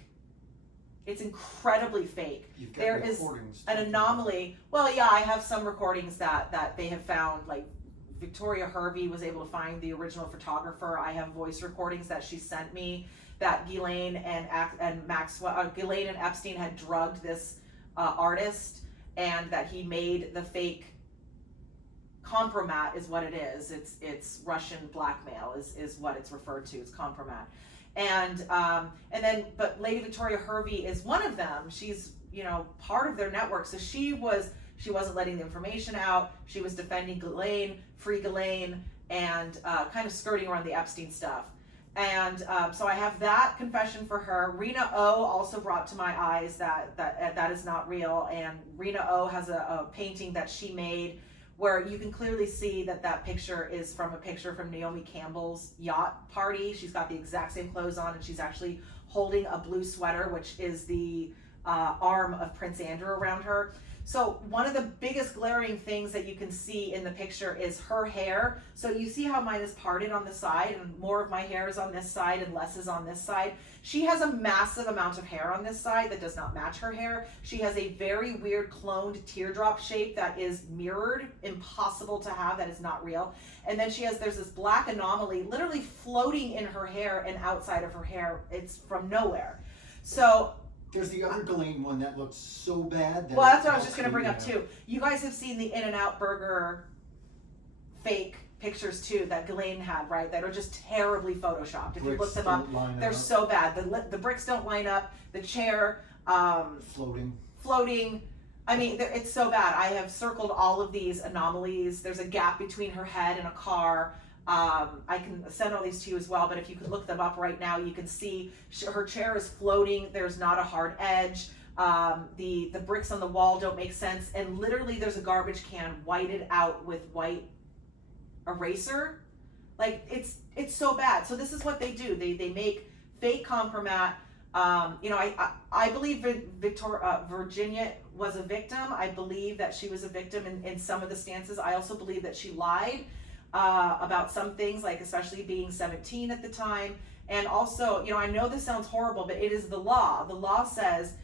It's incredibly fake. There is an anomaly. Well, yeah, I have some recordings that they have found, like Victoria Hervey was able to find the original photographer. I have voice recordings that she sent me that Ghislaine and Epstein had drugged this artist, and that he made the fake compromat is what it is. It's Russian blackmail is what it's referred to. It's compromat. But Lady Victoria Hervey is one of them. She's, part of their network. So she was She wasn't letting the information out. She was defending Ghislaine, free Ghislaine, and kind of skirting around the Epstein stuff. And so I have that confession for her. Rena O also brought to my eyes that is not real. And Rena O has a painting that she made where you can clearly see that picture is from a picture from Naomi Campbell's yacht party. She's got the exact same clothes on, and she's actually holding a blue sweater, which is the arm of Prince Andrew around her. So one of the biggest glaring things that you can see in the picture is her hair. So you see how mine is parted on the side, and more of my hair is on this side and less is on this side. She has a massive amount of hair on this side that does not match her hair. She has a very weird cloned teardrop shape that is mirrored, impossible to have, that is not real. And then there's this black anomaly literally floating in her hair and outside of her hair. It's from nowhere. So There's the other Ghislaine one that looks so bad. Well, that's what I was just going to bring up too. You guys have seen the In-N-Out Burger fake pictures too that Ghislaine had, right? That are just terribly photoshopped. If you look them up, they're so bad. The bricks don't line up. The chair floating. I mean, it's so bad. I have circled all of these anomalies. There's a gap between her head and a car. I can send all these to you as well, but if you could look them up right now, you can see her chair is floating. There's not a hard edge. The bricks on the wall don't make sense. And literally there's a garbage can whited out with white eraser. Like it's so bad. So this is what they do. They make fake compromat. I believe Virginia was a victim. I believe that she was a victim in some of the stances. I also believe that she lied about some things, like especially being 17 at the time. And also, I know this sounds horrible, but it is the law. The law says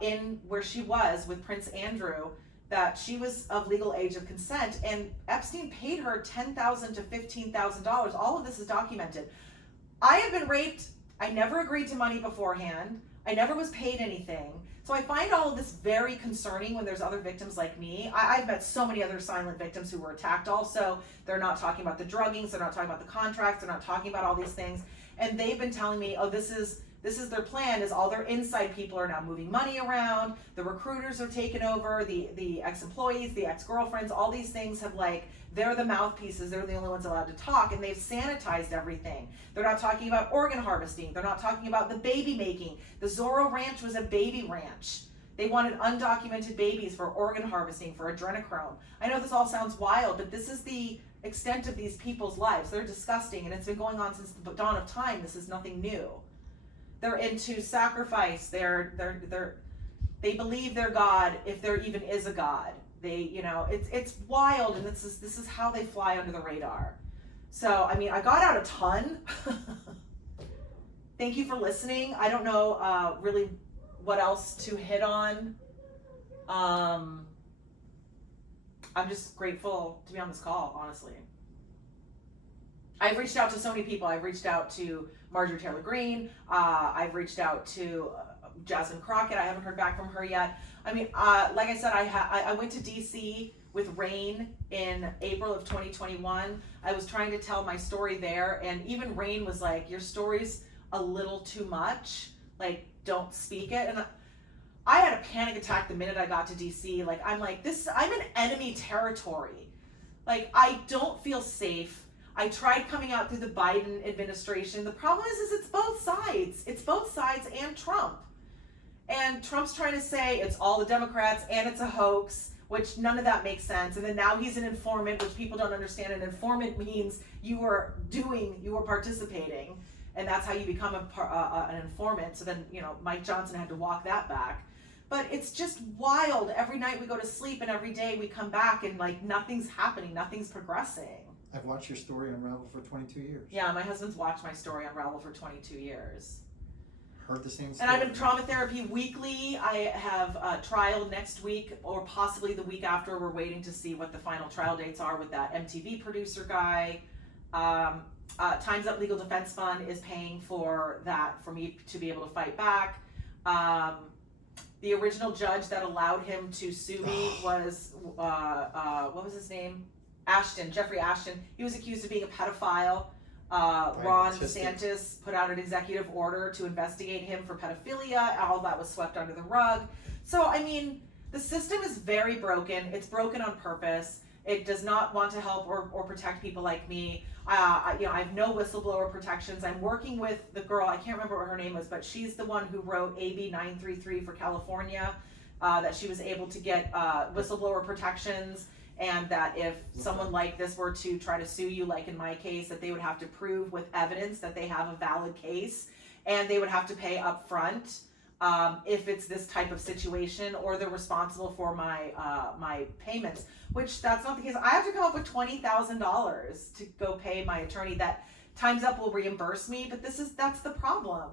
in where she was with Prince Andrew that she was of legal age of consent, and Epstein paid her $10,000 to $15,000. All of this is documented. I have been raped. I never agreed to money beforehand. I never was paid anything. So I find all of this very concerning when there's other victims like me. I've met so many other silent victims who were attacked also. They're not talking about the druggings, they're not talking about the contracts, they're not talking about all these things. And they've been telling me, oh, this is their plan, is all their inside people are now moving money around, the recruiters are taking over, the ex-employees, the ex-girlfriends, all these things have they're the mouthpieces, they're the only ones allowed to talk, and they've sanitized everything. They're not talking about organ harvesting, they're not talking about the baby making. The Zorro Ranch was a baby ranch. They wanted undocumented babies for organ harvesting, for adrenochrome. I know this all sounds wild, but this is the extent of these people's lives. They're disgusting, and it's been going on since the dawn of time. This is nothing new. They're into sacrifice. They believe they're God, if there even is a God. It's wild, and this is how they fly under the radar. So, I mean, I got out a ton. Thank you for listening. I don't know really what else to hit on. I'm just grateful to be on this call, honestly. I've reached out to so many people. I've reached out to Marjorie Taylor Greene. I've reached out to Jasmine Crockett. I haven't heard back from her yet. I mean, like I said, I went to DC with Rain in April of 2021. I was trying to tell my story there, and even Rain was like, your story's a little too much. Like, don't speak it. And I had a panic attack the minute I got to DC. Like, I'm in enemy territory. Like, I don't feel safe. I tried coming out through the Biden administration. The problem is it's both sides. It's both sides and Trump. And Trump's trying to say it's all the Democrats and it's a hoax, which none of that makes sense. And then now he's an informant, which people don't understand. An informant means you are participating. And that's how you become an informant. So then, Mike Johnson had to walk that back. But it's just wild. Every night we go to sleep and every day we come back and nothing's happening. Nothing's progressing. I've watched your story unravel for 22 years. Yeah, my husband's watched my story unravel for 22 years. Heard the same story. And I'm in trauma therapy weekly. I have a trial next week or possibly the week after. We're waiting to see what the final trial dates are with that MTV producer guy. Time's Up Legal Defense Fund is paying for that for me to be able to fight back. The original judge that allowed him to sue me was, what was his name? Jeffrey Ashton. He was accused of being a pedophile. Ron DeSantis put out an executive order to investigate him for pedophilia. All that was swept under the rug. So, I mean, The system is very broken. It's broken on purpose. It does not want to help or protect people like me. I have no whistleblower protections. I'm working with the girl, I can't remember what her name was, but she's the one who wrote AB 933 for California, that she was able to get whistleblower protections, and that if someone like this were to try to sue you, like in my case, that they would have to prove with evidence that they have a valid case, and they would have to pay up front. If it's this type of situation, or they're responsible for my payments, which that's not the case. I have to come up with $20,000 to go pay my attorney. That Time's Up will reimburse me, but that's the problem.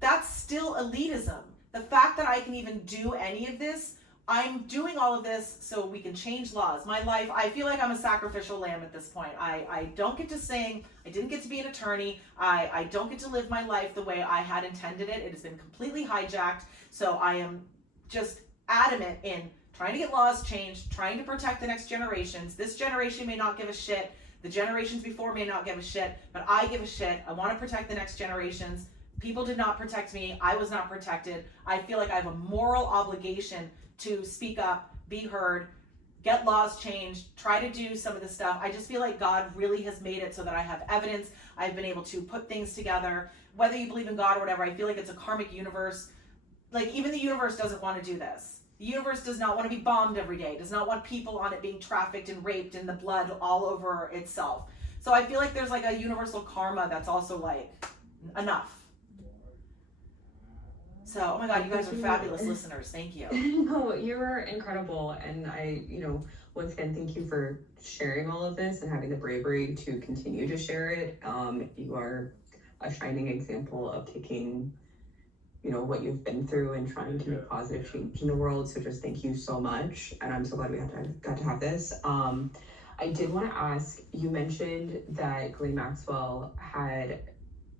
That's still elitism. The fact that I can even do any of this, I'm doing all of this so we can change laws. My life, I feel like I'm a sacrificial lamb at this point. I don't get to sing. I didn't get to be an attorney. I don't get to live my life the way I had intended it. It has been completely hijacked. So I am just adamant in trying to get laws changed, trying to protect the next generations. This generation may not give a shit. The generations before may not give a shit, but I give a shit. I want to protect the next generations. People did not protect me. I was not protected. I feel like I have a moral obligation to speak up, be heard, get laws changed, try to do some of this stuff. I just feel like God really has made it so that I have evidence. I've been able to put things together. Whether you believe in God or whatever, I feel like it's a karmic universe. Like, even the universe doesn't want to do this. The universe does not want to be bombed every day, does not want people on it being trafficked and raped and the blood all over itself. So I feel like there's like a universal karma that's also like, enough. So, oh my God, you guys are fabulous listeners. Thank you. No, you're incredible. And I, once again, thank you for sharing all of this and having the bravery to continue to share it. You are a shining example of taking, what you've been through and trying to make positive change in the world. So just thank you so much. And I'm so glad we got to have this. I did want to ask, you mentioned that Ghislaine Maxwell had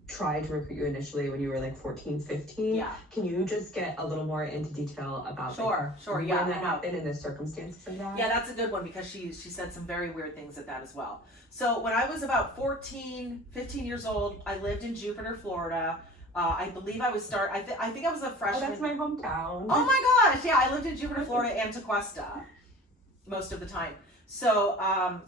tried to recruit you initially when you were like 14, 15. Yeah. Can you just get a little more into detail about Sure, yeah. when that happened and the circumstances of that? Yeah, that's a good one, because she said some very weird things at that as well. So when I was about 14, 15 years old, I lived in Jupiter, Florida. I believe I was I think I was a freshman. Oh, that's my hometown. Oh my gosh, yeah, I lived in Jupiter, Florida and Tequesta most of the time. So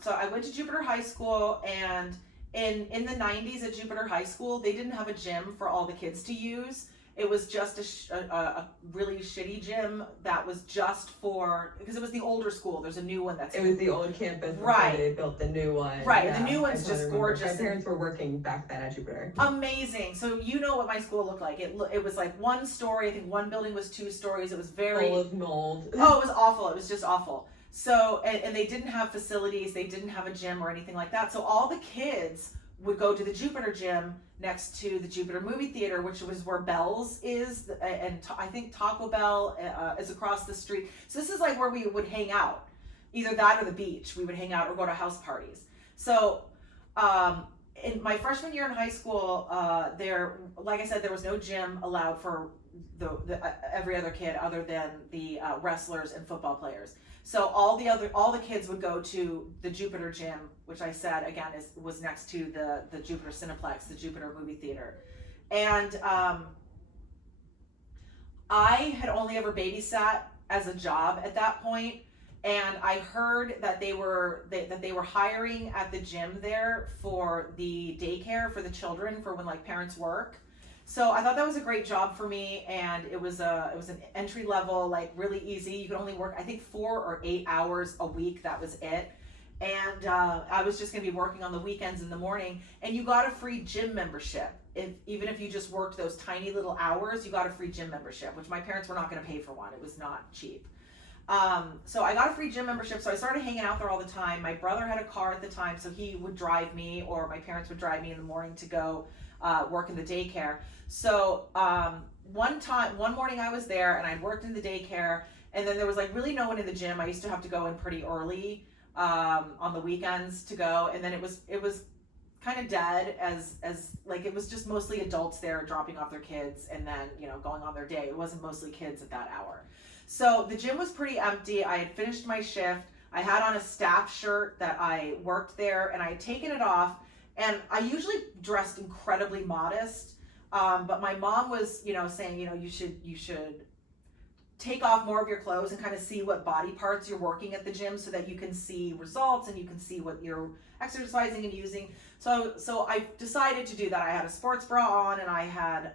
so I went to Jupiter High School, and in the 90s at Jupiter High School, they didn't have a gym for all the kids to use. It was just a really shitty gym that was just for, because it was the older school. There's a new one that's... It was the old campus before Right. They built the new one. Right, Yeah, the new one's just gorgeous. My parents were working back then at Jupiter. Amazing. So you know what my school looked like. It was like one story. I think one building was 2 stories. It was very... Full of mold. Oh, it was awful. It was just awful. So, and they didn't have facilities. They didn't have a gym or anything like that. So all the kids would go to the Jupiter gym next to the Jupiter movie theater, which was where Bell's is, and I think Taco Bell is across the street. So this is like where we would hang out, either that or the beach. We would hang out or go to house parties. So in my freshman year in high school, like I said, there was no gym allowed for the every other kid other than the wrestlers and football players. So all the kids would go to the Jupiter gym, which I said again was next to the Jupiter Cineplex, the Jupiter movie theater. And I had only ever babysat as a job at that point, and I heard that they were hiring at the gym there for the daycare for the children for when like parents work. So I thought that was a great job for me, and it was an entry level, like really easy. You could only work, I think, 4 or 8 hours a week. That was it. And I was just gonna be working on the weekends in the morning, and you got a free gym membership. Even if you just worked those tiny little hours, you got a free gym membership, which my parents were not gonna pay for one. It was not cheap. So I got a free gym membership, so I started hanging out there all the time. My brother had a car at the time, so he would drive me, or my parents would drive me in the morning to go work in the daycare. So one morning I was there, and I'd worked in the daycare, and then there was like really no one in the gym. I used to have to go in pretty early on the weekends to go, and then it was kind of dead as like it was just mostly adults there dropping off their kids and then going on their day. It wasn't mostly kids at that hour. So the gym was pretty empty. I had finished my shift. I had on a staff shirt that I worked there, and I had taken it off, and I usually dressed incredibly modest. But my mom was, saying, you should take off more of your clothes and kind of see what body parts you're working at the gym so that you can see results and you can see what you're exercising and using. So I decided to do that. I had a sports bra on and I had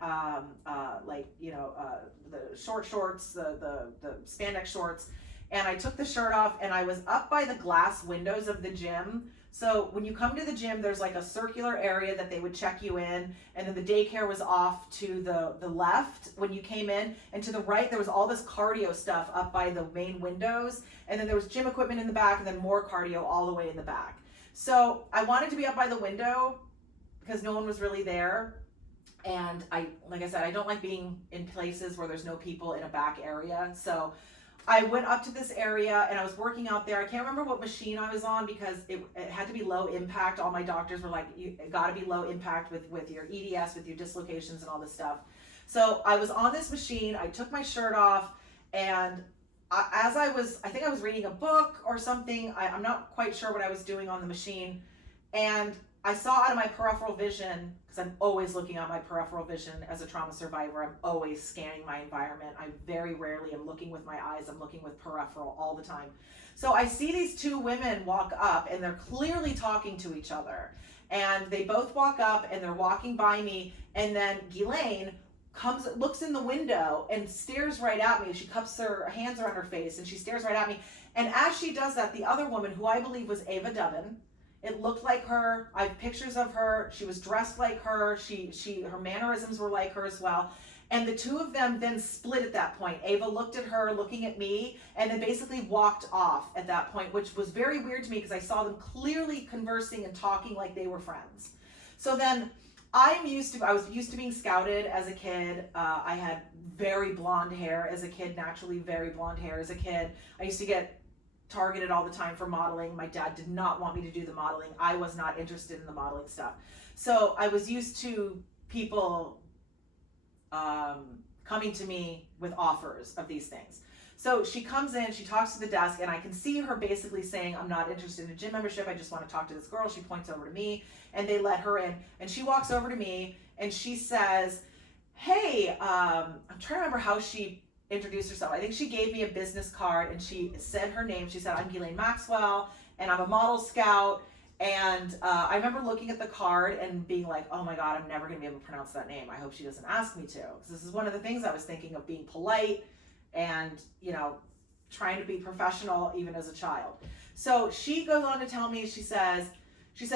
the short shorts, the spandex shorts, and I took the shirt off and I was up by the glass windows of the gym. So when you come to the gym, there's like a circular area that they would check you in, and then the daycare was off to the left when you came in, and to the right there was all this cardio stuff up by the main windows, and then there was gym equipment in the back and then more cardio all the way in the back. So I wanted to be up by the window because no one was really there, and like I said, I don't like being in places where there's no people in a back area. So I went up to this area and I was working out there. I can't remember what machine I was on because it had to be low impact. All my doctors were like, you gotta be low impact with your EDS, with your dislocations and all this stuff. So I was on this machine, I took my shirt off, and I think I was reading a book or something. I'm not quite sure what I was doing on the machine. And I saw out of my peripheral vision, because I'm always looking at my peripheral vision as a trauma survivor, I'm always scanning my environment. I very rarely am looking with my eyes, I'm looking with peripheral all the time. So I see these two women walk up and they're clearly talking to each other. And they both walk up and they're walking by me, and then Ghislaine looks in the window and stares right at me. She cups her hands around her face and she stares right at me. And as she does that, the other woman, who I believe was Ava Dubbin, it looked like her. I have pictures of her. She was dressed like her. Her mannerisms were like her as well. And the two of them then split at that point. Ava looked at her, looking at me, and then basically walked off at that point, which was very weird to me because I saw them clearly conversing and talking like they were friends. So then I was used to being scouted as a kid. I had very blonde hair as a kid, naturally very blonde hair as a kid. I used to get targeted all the time for modeling. My dad did not want me to do the modeling. I was not interested in the modeling stuff. So I was used to people coming to me with offers of these things. So she comes in, she talks to the desk, and I can see her basically saying, I'm not interested in a gym membership, I just want to talk to this girl. She points over to me, and they let her in, and she walks over to me, and she says, hey, I'm trying to remember how she introduced herself. I think she gave me a business card, and she said her name. She said, I'm Ghislaine Maxwell, and I'm a model scout. And I remember looking at the card and being like, oh my God, I'm never going to be able to pronounce that name. I hope she doesn't ask me to. Because this is one of the things I was thinking of, being polite and, trying to be professional even as a child. So she goes on to tell me, she says,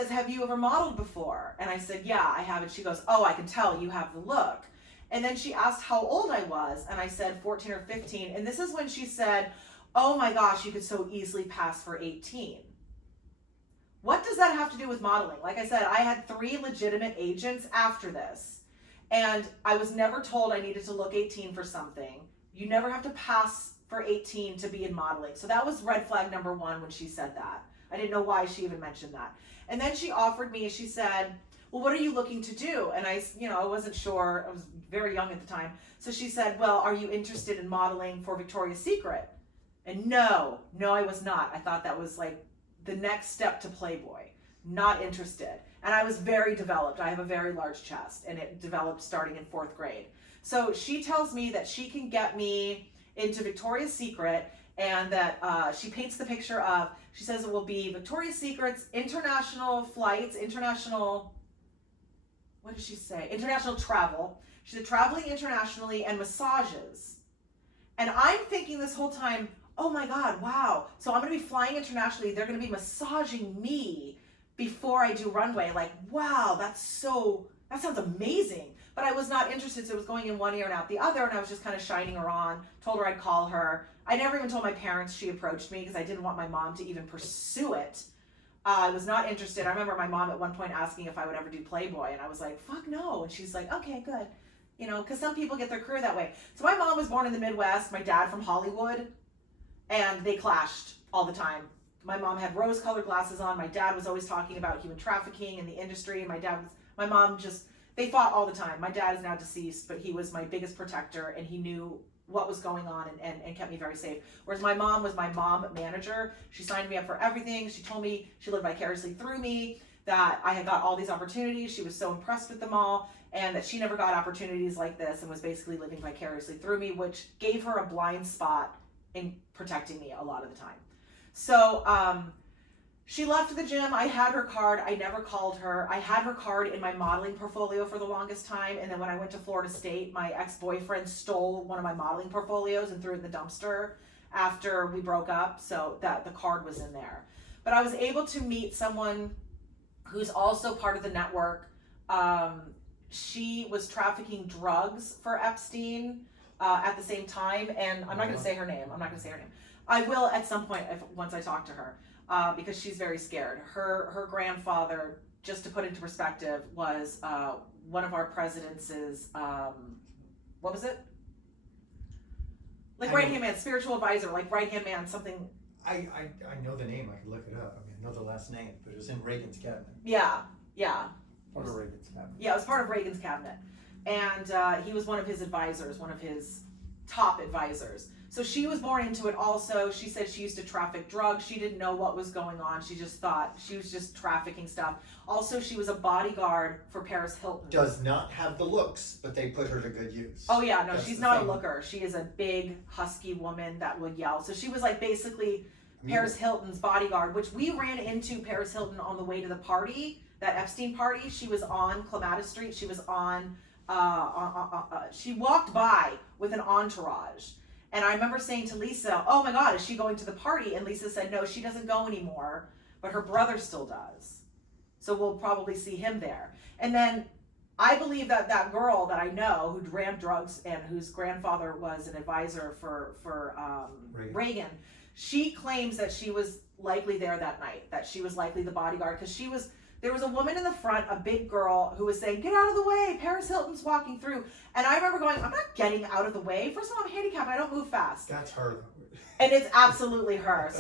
have you ever modeled before? And I said, yeah, I have. And she goes, oh, I can tell you have the look. And then she asked how old I was. And I said 14 or 15. And this is when she said, oh my gosh, you could so easily pass for 18. What does that have to do with modeling? Like I said, I had 3 legitimate agents after this. And I was never told I needed to look 18 for something. You never have to pass for 18 to be in modeling. So that was red flag number 1 when she said that. I didn't know why she even mentioned that. And then she offered me, she said, well, what are you looking to do? And I wasn't sure. I was very young at the time. So she said, well, are you interested in modeling for Victoria's Secret? And no, I was not. I thought that was like the next step to Playboy. Not interested. And I was very developed. I have a very large chest, and it developed starting in 4th grade. So she tells me that she can get me into Victoria's Secret, and that she paints the picture of, she says it will be Victoria's Secret's international flights, what did she say? International travel. She said traveling internationally and massages. And I'm thinking this whole time, oh my God, wow. So I'm gonna be flying internationally. They're gonna be massaging me before I do runway. Like, wow, that sounds amazing. But I was not interested, so it was going in one ear and out the other, and I was just kind of shining her on, told her I'd call her. I never even told my parents she approached me because I didn't want my mom to even pursue it. I was not interested. I remember my mom at one point asking if I would ever do Playboy, and I was like, fuck no. And she's like, okay, good. Because some people get their career that way. So my mom was born in the Midwest, my dad from Hollywood, and they clashed all the time. My mom had rose-colored glasses on. My dad was always talking about human trafficking in the industry. My mom they fought all the time. My dad is now deceased, but he was my biggest protector, and he knew what was going on and kept me very safe. Whereas my mom was my mom manager. She signed me up for everything. She told me she lived vicariously through me, that I had got all these opportunities. She was so impressed with them all. and that she never got opportunities like this and was basically living vicariously through me, which gave her a blind spot in protecting me a lot of the time. So she left the gym. I had her card. I never called her. I had her card in my modeling portfolio for the longest time. And then when I went to Florida State, my ex-boyfriend stole one of my modeling portfolios and threw it in the dumpster after we broke up. So that the card was in there. But I was able to meet someone who's also part of the network. She was trafficking drugs for Epstein at the same time. And I'm not going to say her name. I will at some point once I talk to her. Because she's very scared. Her grandfather, just to put into perspective, was one of our president's, what was it? Like right-hand man, spiritual advisor, like right-hand man, something. I know the name, I can look it up. I mean, I know the last name, but it was in Reagan's cabinet. Yeah. Part of Reagan's cabinet. Yeah, it was part of Reagan's cabinet. And he was one of his advisors, one of his top advisors. So she was born into it also. She said she used to traffic drugs. She didn't know what was going on. She just thought she was just trafficking stuff. Also, she was a bodyguard for Paris Hilton. Does not have the looks, but they put her to good use. Oh yeah, no, That's she's the not thing. a looker. She is a big, husky woman that would yell. So she was like basically Paris Hilton's bodyguard, which we ran into Paris Hilton on the way to the party, that Epstein party. She was on Clematis Street. She was on, she walked by with an entourage. And I remember saying to Lisa, oh my God, is she going to the party? And Lisa said, no, she doesn't go anymore, but her brother still does. So we'll probably see him there. And then I believe that that girl that I know who ran drugs and whose grandfather was an advisor for Reagan, she claims that she was likely there that night, that she was likely the bodyguard, because there was a woman in the front, a big girl, who was saying, get out of the way, Paris Hilton's walking through. And I remember going, I'm not getting out of the way. First of all, I'm handicapped, I don't move fast. That's her. And it's absolutely her.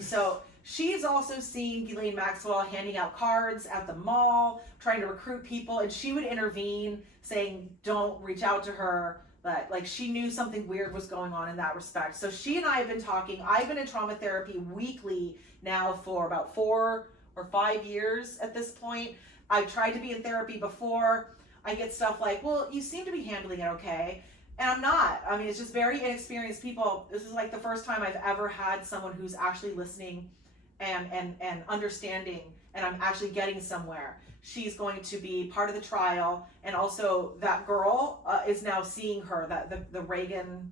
So she's also seen Ghislaine Maxwell handing out cards at the mall, trying to recruit people, and she would intervene, saying, don't reach out to her. But like she knew something weird was going on in that respect. So she and I have been talking. I've been in trauma therapy weekly now for about 4 or 5 years at this point. I've tried to be in therapy before. I get stuff like, well, you seem to be handling it okay. And I'm not. I mean, it's just very inexperienced people. This is like the first time I've ever had someone who's actually listening and understanding, and I'm actually getting somewhere. She's going to be part of the trial, and also that girl is now seeing her, the Reagan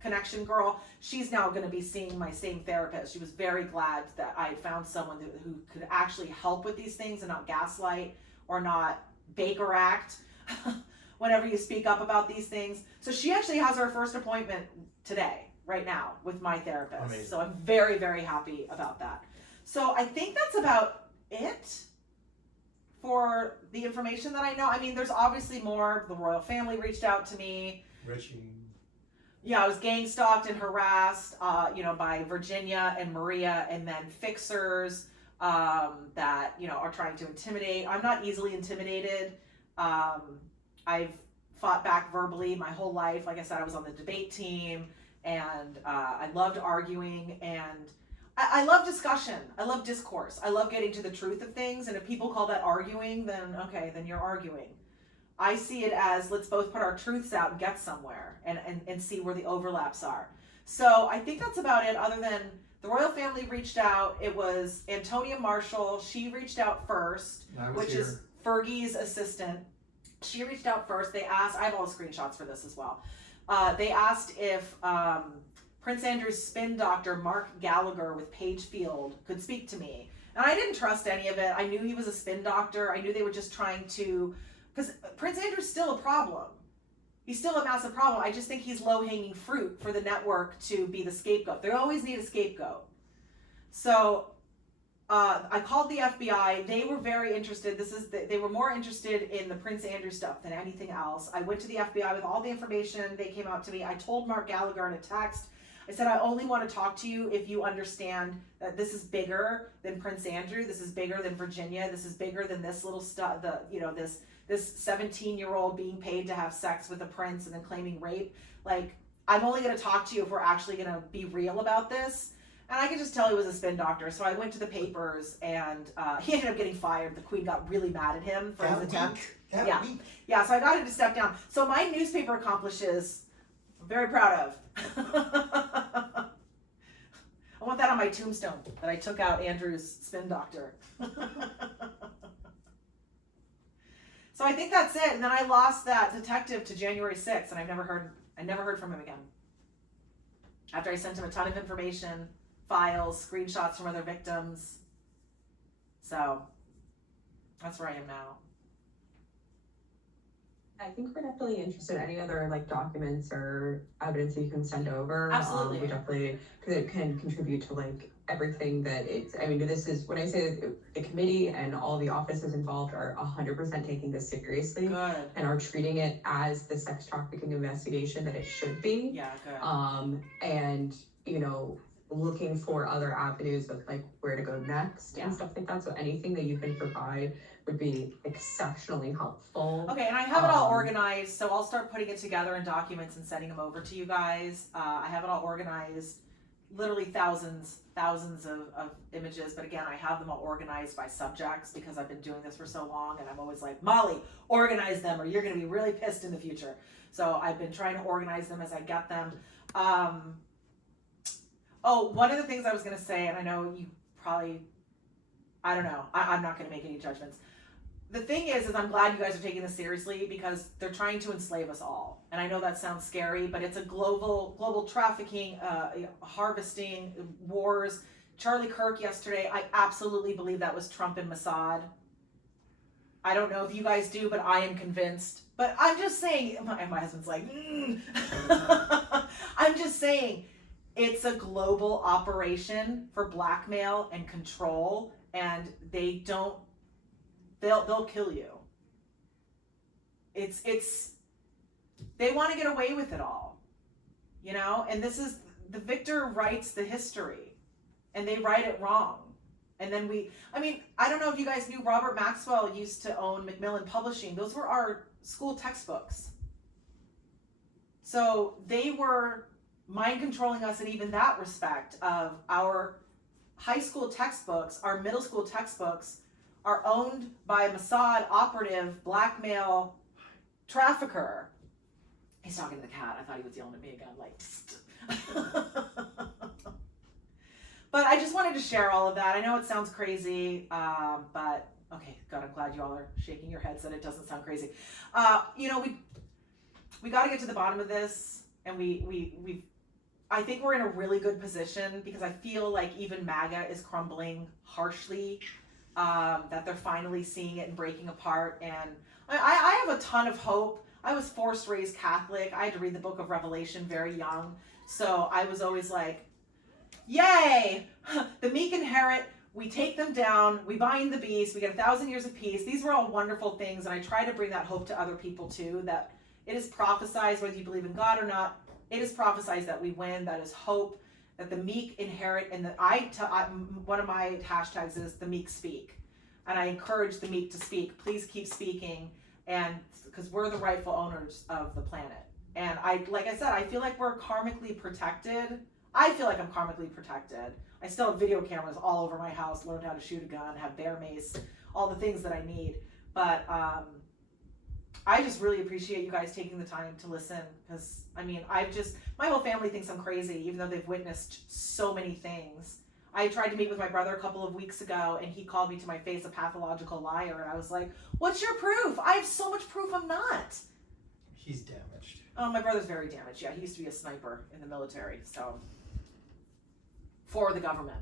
connection girl. She's now going to be seeing my same therapist. She was very glad that I had found someone who could actually help with these things and not gaslight or not Baker Act whenever you speak up about these things. So she actually has her first appointment today, right now, with my therapist. Amazing. So I'm very, very happy about that. So I think that's about it for the information that I know. I mean, there's obviously more. The royal family reached out to me. Richie. Yeah, I was gang stalked and harassed, by Virginia and Maria, and then fixers that, are trying to intimidate. I'm not easily intimidated. I've fought back verbally my whole life. Like I said, I was on the debate team, and I loved arguing, and I love discussion. I love discourse. I love getting to the truth of things, and if people call that arguing, then okay, then you're arguing. I see it as, let's both put our truths out and get somewhere and see where the overlaps are. So I think that's about it, other than the royal family reached out. It was Antonia Marshall. She reached out first, which is Fergie's assistant. She reached out first. They asked, I have all the screenshots for this as well. They asked if Prince Andrew's spin doctor, Mark Gallagher with Page Field, could speak to me. And I didn't trust any of it. I knew he was a spin doctor. I knew they were just trying to, because Prince Andrew's still a problem. He's still a massive problem. I just think he's low-hanging fruit for the network to be the scapegoat. They always need a scapegoat. So I called the FBI. They were very interested. They were more interested in the Prince Andrew stuff than anything else. I went to the FBI with all the information. They came out to me. I told Mark Gallagher in a text, I said, I only want to talk to you if you understand that this is bigger than Prince Andrew. This is bigger than Virginia. This is bigger than this little stuff, this 17-year-old being paid to have sex with a prince and then claiming rape. Like, I'm only going to talk to you if we're actually going to be real about this. And I could just tell he was a spin doctor, so I went to the papers, and he ended up getting fired. The Queen got really mad at him for his attempt. That week. Yeah, so I got him to step down. So my newspaper accomplishes, I'm very proud of. I want that on my tombstone, that I took out Andrew's spin doctor. So I think that's it. And then I lost that detective to January 6th, and I never heard from him again. After I sent him a ton of information, files, screenshots from other victims. So that's where I am now. I think we're definitely interested in any other like documents or evidence that you can send over. Absolutely. We definitely, because it can contribute to like everything that it's, I mean, this is, when I say that the committee and all the offices involved are 100% taking this seriously. Good. And are treating it as the sex trafficking investigation that it should be. Yeah, good. And, you know, looking for other avenues of like where to go next and stuff like that. So anything that you can provide would be exceptionally helpful. Okay, and I have it all organized, so I'll start putting it together in documents and sending them over to you guys. I have it all organized, literally thousands of images, but again, I have them all organized by subjects because I've been doing this for so long, and I'm always like, Molly, organize them or you're gonna be really pissed in the future. So I've been trying to organize them as I get them. Oh, one of the things I was gonna say, and I know you probably, I don't know, I'm not gonna make any judgments. The thing is I'm glad you guys are taking this seriously because they're trying to enslave us all. And I know that sounds scary, but it's a global trafficking, harvesting, wars. Charlie Kirk yesterday, I absolutely believe that was Trump and Mossad. I don't know if you guys do, but I am convinced. But I'm just saying, my husband's like, I'm just saying, it's a global operation for blackmail and control, and they don't, they'll kill you. It's they want to get away with it all, you know? And this is, the victor writes the history, and they write it wrong. And then I don't know if you guys knew Robert Maxwell used to own Macmillan Publishing. Those were our school textbooks. So they were mind controlling us in even that respect of our high school textbooks, our middle school textbooks are owned by a Mossad operative, blackmail, trafficker. He's talking to the cat. I thought he was yelling at me again, like, But I just wanted to share all of that. I know it sounds crazy, but okay, God, I'm glad you all are shaking your heads that it doesn't sound crazy. You know, we got to get to the bottom of this, and I think we're in a really good position because I feel like even MAGA is crumbling harshly, that they're finally seeing it and breaking apart. And I have a ton of hope. I was forced raised Catholic. I had to read the book of Revelation very young. So I was always like, yay, the meek inherit, we take them down, we bind the beast, we get 1,000 years of peace. These were all wonderful things. And I try to bring that hope to other people too, that it is prophesied, whether you believe in God or not, it is prophesied that we win. That is hope, that the meek inherit, and that one of my hashtags is the meek speak. And I encourage the meek to speak. Please keep speaking, and because we're the rightful owners of the planet. And like I said, I feel like we're karmically protected. I feel like I'm karmically protected. I still have video cameras all over my house, learned how to shoot a gun, have bear mace, all the things that I need. But I just really appreciate you guys taking the time to listen, because I mean, my whole family thinks I'm crazy, even though they've witnessed so many things. I tried to meet with my brother a couple of weeks ago, and he called me to my face a pathological liar, and I was like, what's your proof? I have so much proof I'm not. He's damaged. Oh, my brother's very damaged. Yeah, he used to be a sniper in the military, so, for the government.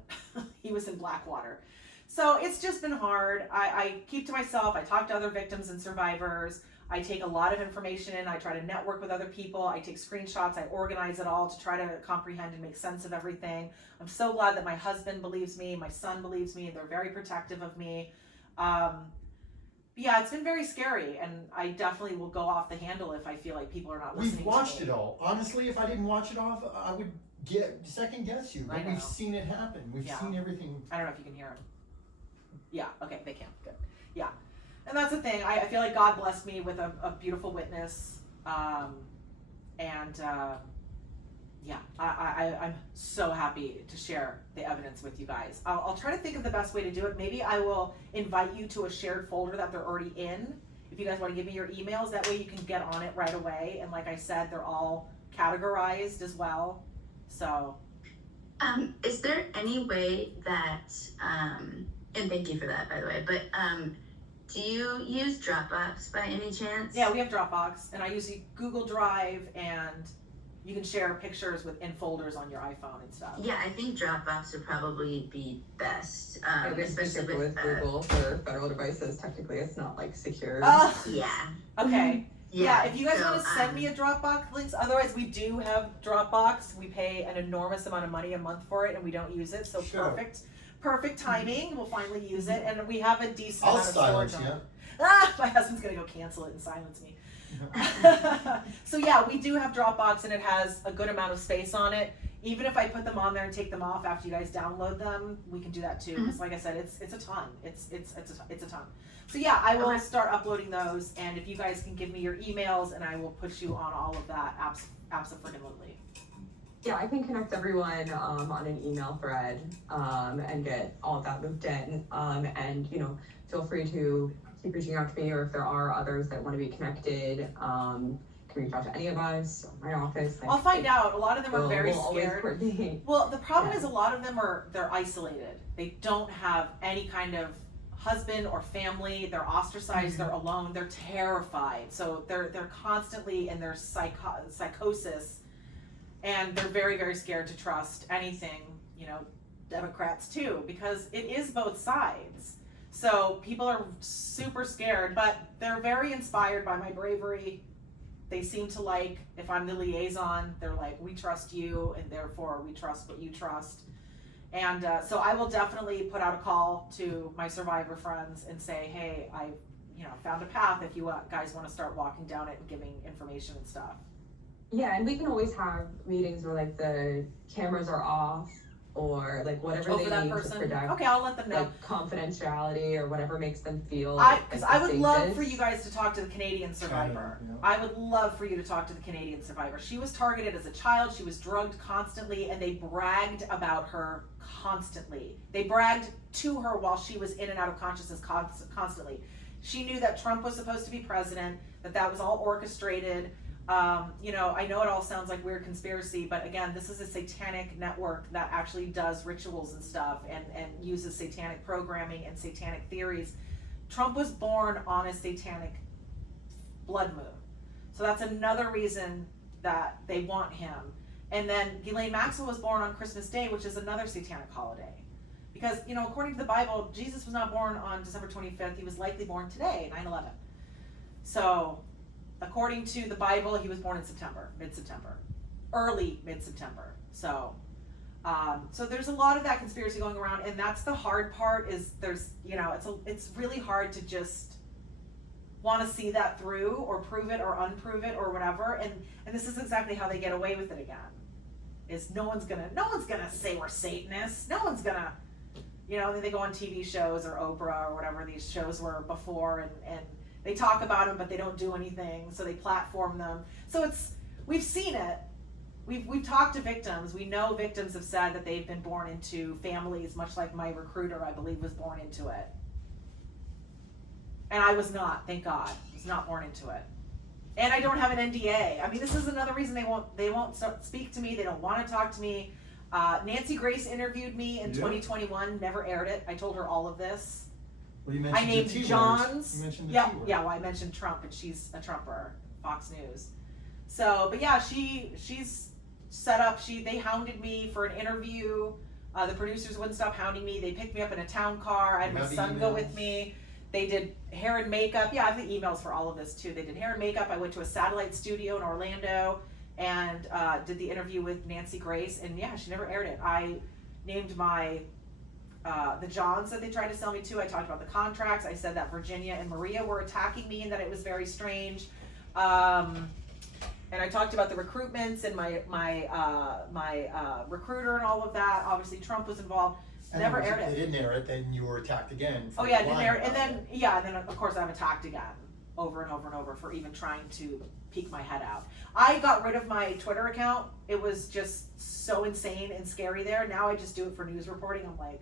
He was in Blackwater. So it's just been hard. I keep to myself. I talk to other victims and survivors. I take a lot of information in. I try to network with other people. I take screenshots. I organize it all to try to comprehend and make sense of everything. I'm so glad that my husband believes me, my son believes me, and they're very protective of me. Yeah, it's been very scary, and I definitely will go off the handle if I feel like people are not listening to me. We've watched it all. Honestly, if I didn't watch it off, I would second guess you. But we've seen it happen. We've seen everything. I don't know if you can hear him. Yeah, okay, they can. Good. Yeah. And that's the thing. I feel like God blessed me with a beautiful witness. yeah, I'm so happy to share the evidence with you guys. I'll try to think of the best way to do it. Maybe I will invite you to a shared folder that they're already in. If you guys want to give me your emails, that way you can get on it right away. And like I said, they're all categorized as well. So. Is there any way that, and thank you for that, by the way, but do you use Dropbox by any chance? Yeah, we have Dropbox, and I use Google Drive, and you can share pictures in folders on your iPhone and stuff. Yeah, I think Dropbox would probably be best, especially with Google for federal devices. Technically, it's not like secure. Yeah. Okay. Yeah, if you guys so, want to send me a Dropbox links, otherwise we do have Dropbox. We pay an enormous amount of money a month for it, and we don't use it. So Sure. perfect timing. We'll finally use it, and we have a decent I'll amount of storage silence on you. it. My husband's gonna go cancel it and silence me. So yeah, we do have Dropbox, and it has a good amount of space on it. Even if I put them on there and take them off after you guys download them, we can do that too. Because like I said, it's a ton. It's a ton. So yeah, I will start uploading those, and if you guys can give me your emails, and I will put you on all of that absolutely. Yeah, I can connect everyone on an email thread and get all of that moved in. And feel free to keep reaching out to me, or if there are others that want to be connected, can reach out to any of us, or my office. I'll find out. A lot of them are very we'll always scared. coordinate. Well, the problem is a lot of them they're isolated. They don't have any kind of husband or family. They're ostracized. They're alone. They're terrified. So they're constantly in their psychosis, and they're very, very scared to trust anything. Democrats too, because it is both sides. So people are super scared, but they're very inspired by my bravery. They seem to like, if I'm the liaison, they're like, we trust you, and therefore we trust what you trust. And so I will definitely put out a call to my survivor friends and say, hey, I found a path if you guys want to start walking down it and giving information and stuff. Yeah, and we can always have meetings where like the cameras are off, or like whatever they that need person. to protect. Okay, I'll let them know. Like confidentiality or whatever makes them feel. Because I would love for you guys to talk to the Canadian survivor. Yeah. I would love for you to talk to the Canadian survivor. She was targeted as a child. She was drugged constantly, and they bragged about her constantly. They bragged to her while she was in and out of consciousness constantly. She knew that Trump was supposed to be president, that was all orchestrated. I know it all sounds like weird conspiracy, but again, this is a satanic network that actually does rituals and stuff and uses satanic programming and satanic theories. Trump was born on a satanic blood moon. So that's another reason that they want him. And then Ghislaine Maxwell was born on Christmas Day, which is another satanic holiday. Because, according to the Bible, Jesus was not born on December 25th. He was likely born today, 9/11. So, according to the Bible, he was born in mid-September, early mid-September. So there's a lot of that conspiracy going around, and that's the hard part. Is there's it's really hard to just want to see that through or prove it or unprove it or whatever. And this is exactly how they get away with it again. Is no one's gonna say we're Satanists. No one's gonna, then they go on TV shows or Oprah or whatever these shows were before, and they talk about them, but they don't do anything, so they platform them. So we've seen it. We've talked to victims. We know victims have said that they've been born into families, much like my recruiter, I believe, was born into it. And I was not, thank God. I was not born into it. And I don't have an NDA. I mean, this is another reason they won't speak to me. They don't want to talk to me. Nancy Grace interviewed me in 2021, never aired it. I told her all of this. Well, you I mentioned named the T-words. John's. You mentioned the Yeah, T-word. well, I mentioned Trump, and she's a Trumper, Fox News. So, but yeah, she's set up. They hounded me for an interview. The producers wouldn't stop hounding me. They picked me up in a town car. I had You my have the son go emails? with me. They did hair and makeup. Yeah, I have the emails for all of this too. They did hair and makeup. I went to a satellite studio in Orlando and did the interview with Nancy Grace. And yeah, she never aired it. I named my the Johns that they tried to sell me to. I talked about the contracts. I said that Virginia and Maria were attacking me and that it was very strange. And I talked about the recruitments and my recruiter and all of that. Obviously, Trump was involved. And Never if aired it. They didn't air it, then you were attacked again. Oh yeah, didn't air it. And then of course I'm attacked again over and over and over for even trying to peek my head out. I got rid of my Twitter account. It was just so insane and scary there. Now I just do it for news reporting. I'm like,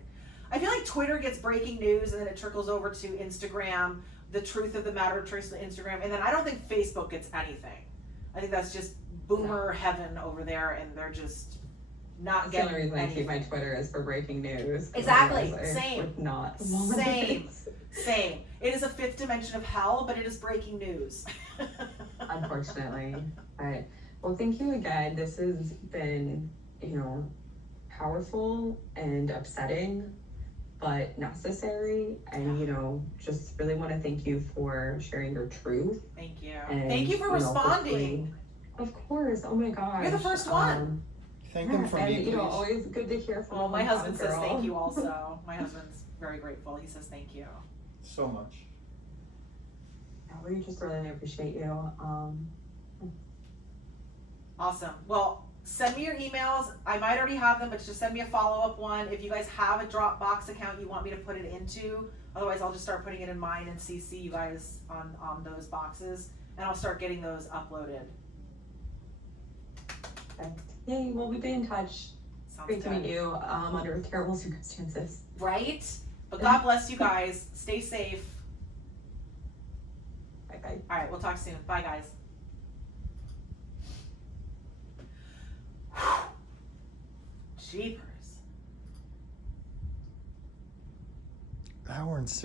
I feel like Twitter gets breaking news and then it trickles over to Instagram, the truth of the matter trickles to Instagram, and then I don't think Facebook gets anything. I think that's just boomer heaven over there, and they're just not That's the getting only reason I keep anything. my Twitter is for breaking news. 'Cause Exactly, otherwise I same. would not. Same. Same. It is a fifth dimension of hell, but it is breaking news. Unfortunately. But, well, thank you again. This has been, powerful and upsetting, but necessary. And, just really want to thank you for sharing your truth. Thank you. And, Thank you for responding. Of course. Oh my gosh. You're the first one. Thank them for me, And, please. always good to hear from Well, my a husband says girl. thank you also. My husband's very grateful. He says thank you. So much. Yeah, we just really appreciate you. Awesome. Well, send me your emails. I might already have them, but just send me a follow-up one. If you guys have a Dropbox account you want me to put it into, otherwise I'll just start putting it in mine and CC you guys on those boxes, and I'll start getting those uploaded. Okay. Yay, well, we'll be in touch. Sounds Great to good. meet you under terrible circumstances. Right? But God bless you guys. Stay safe. Bye-bye. All right, we'll talk soon. Bye, guys. Jeepers. Hour and 6.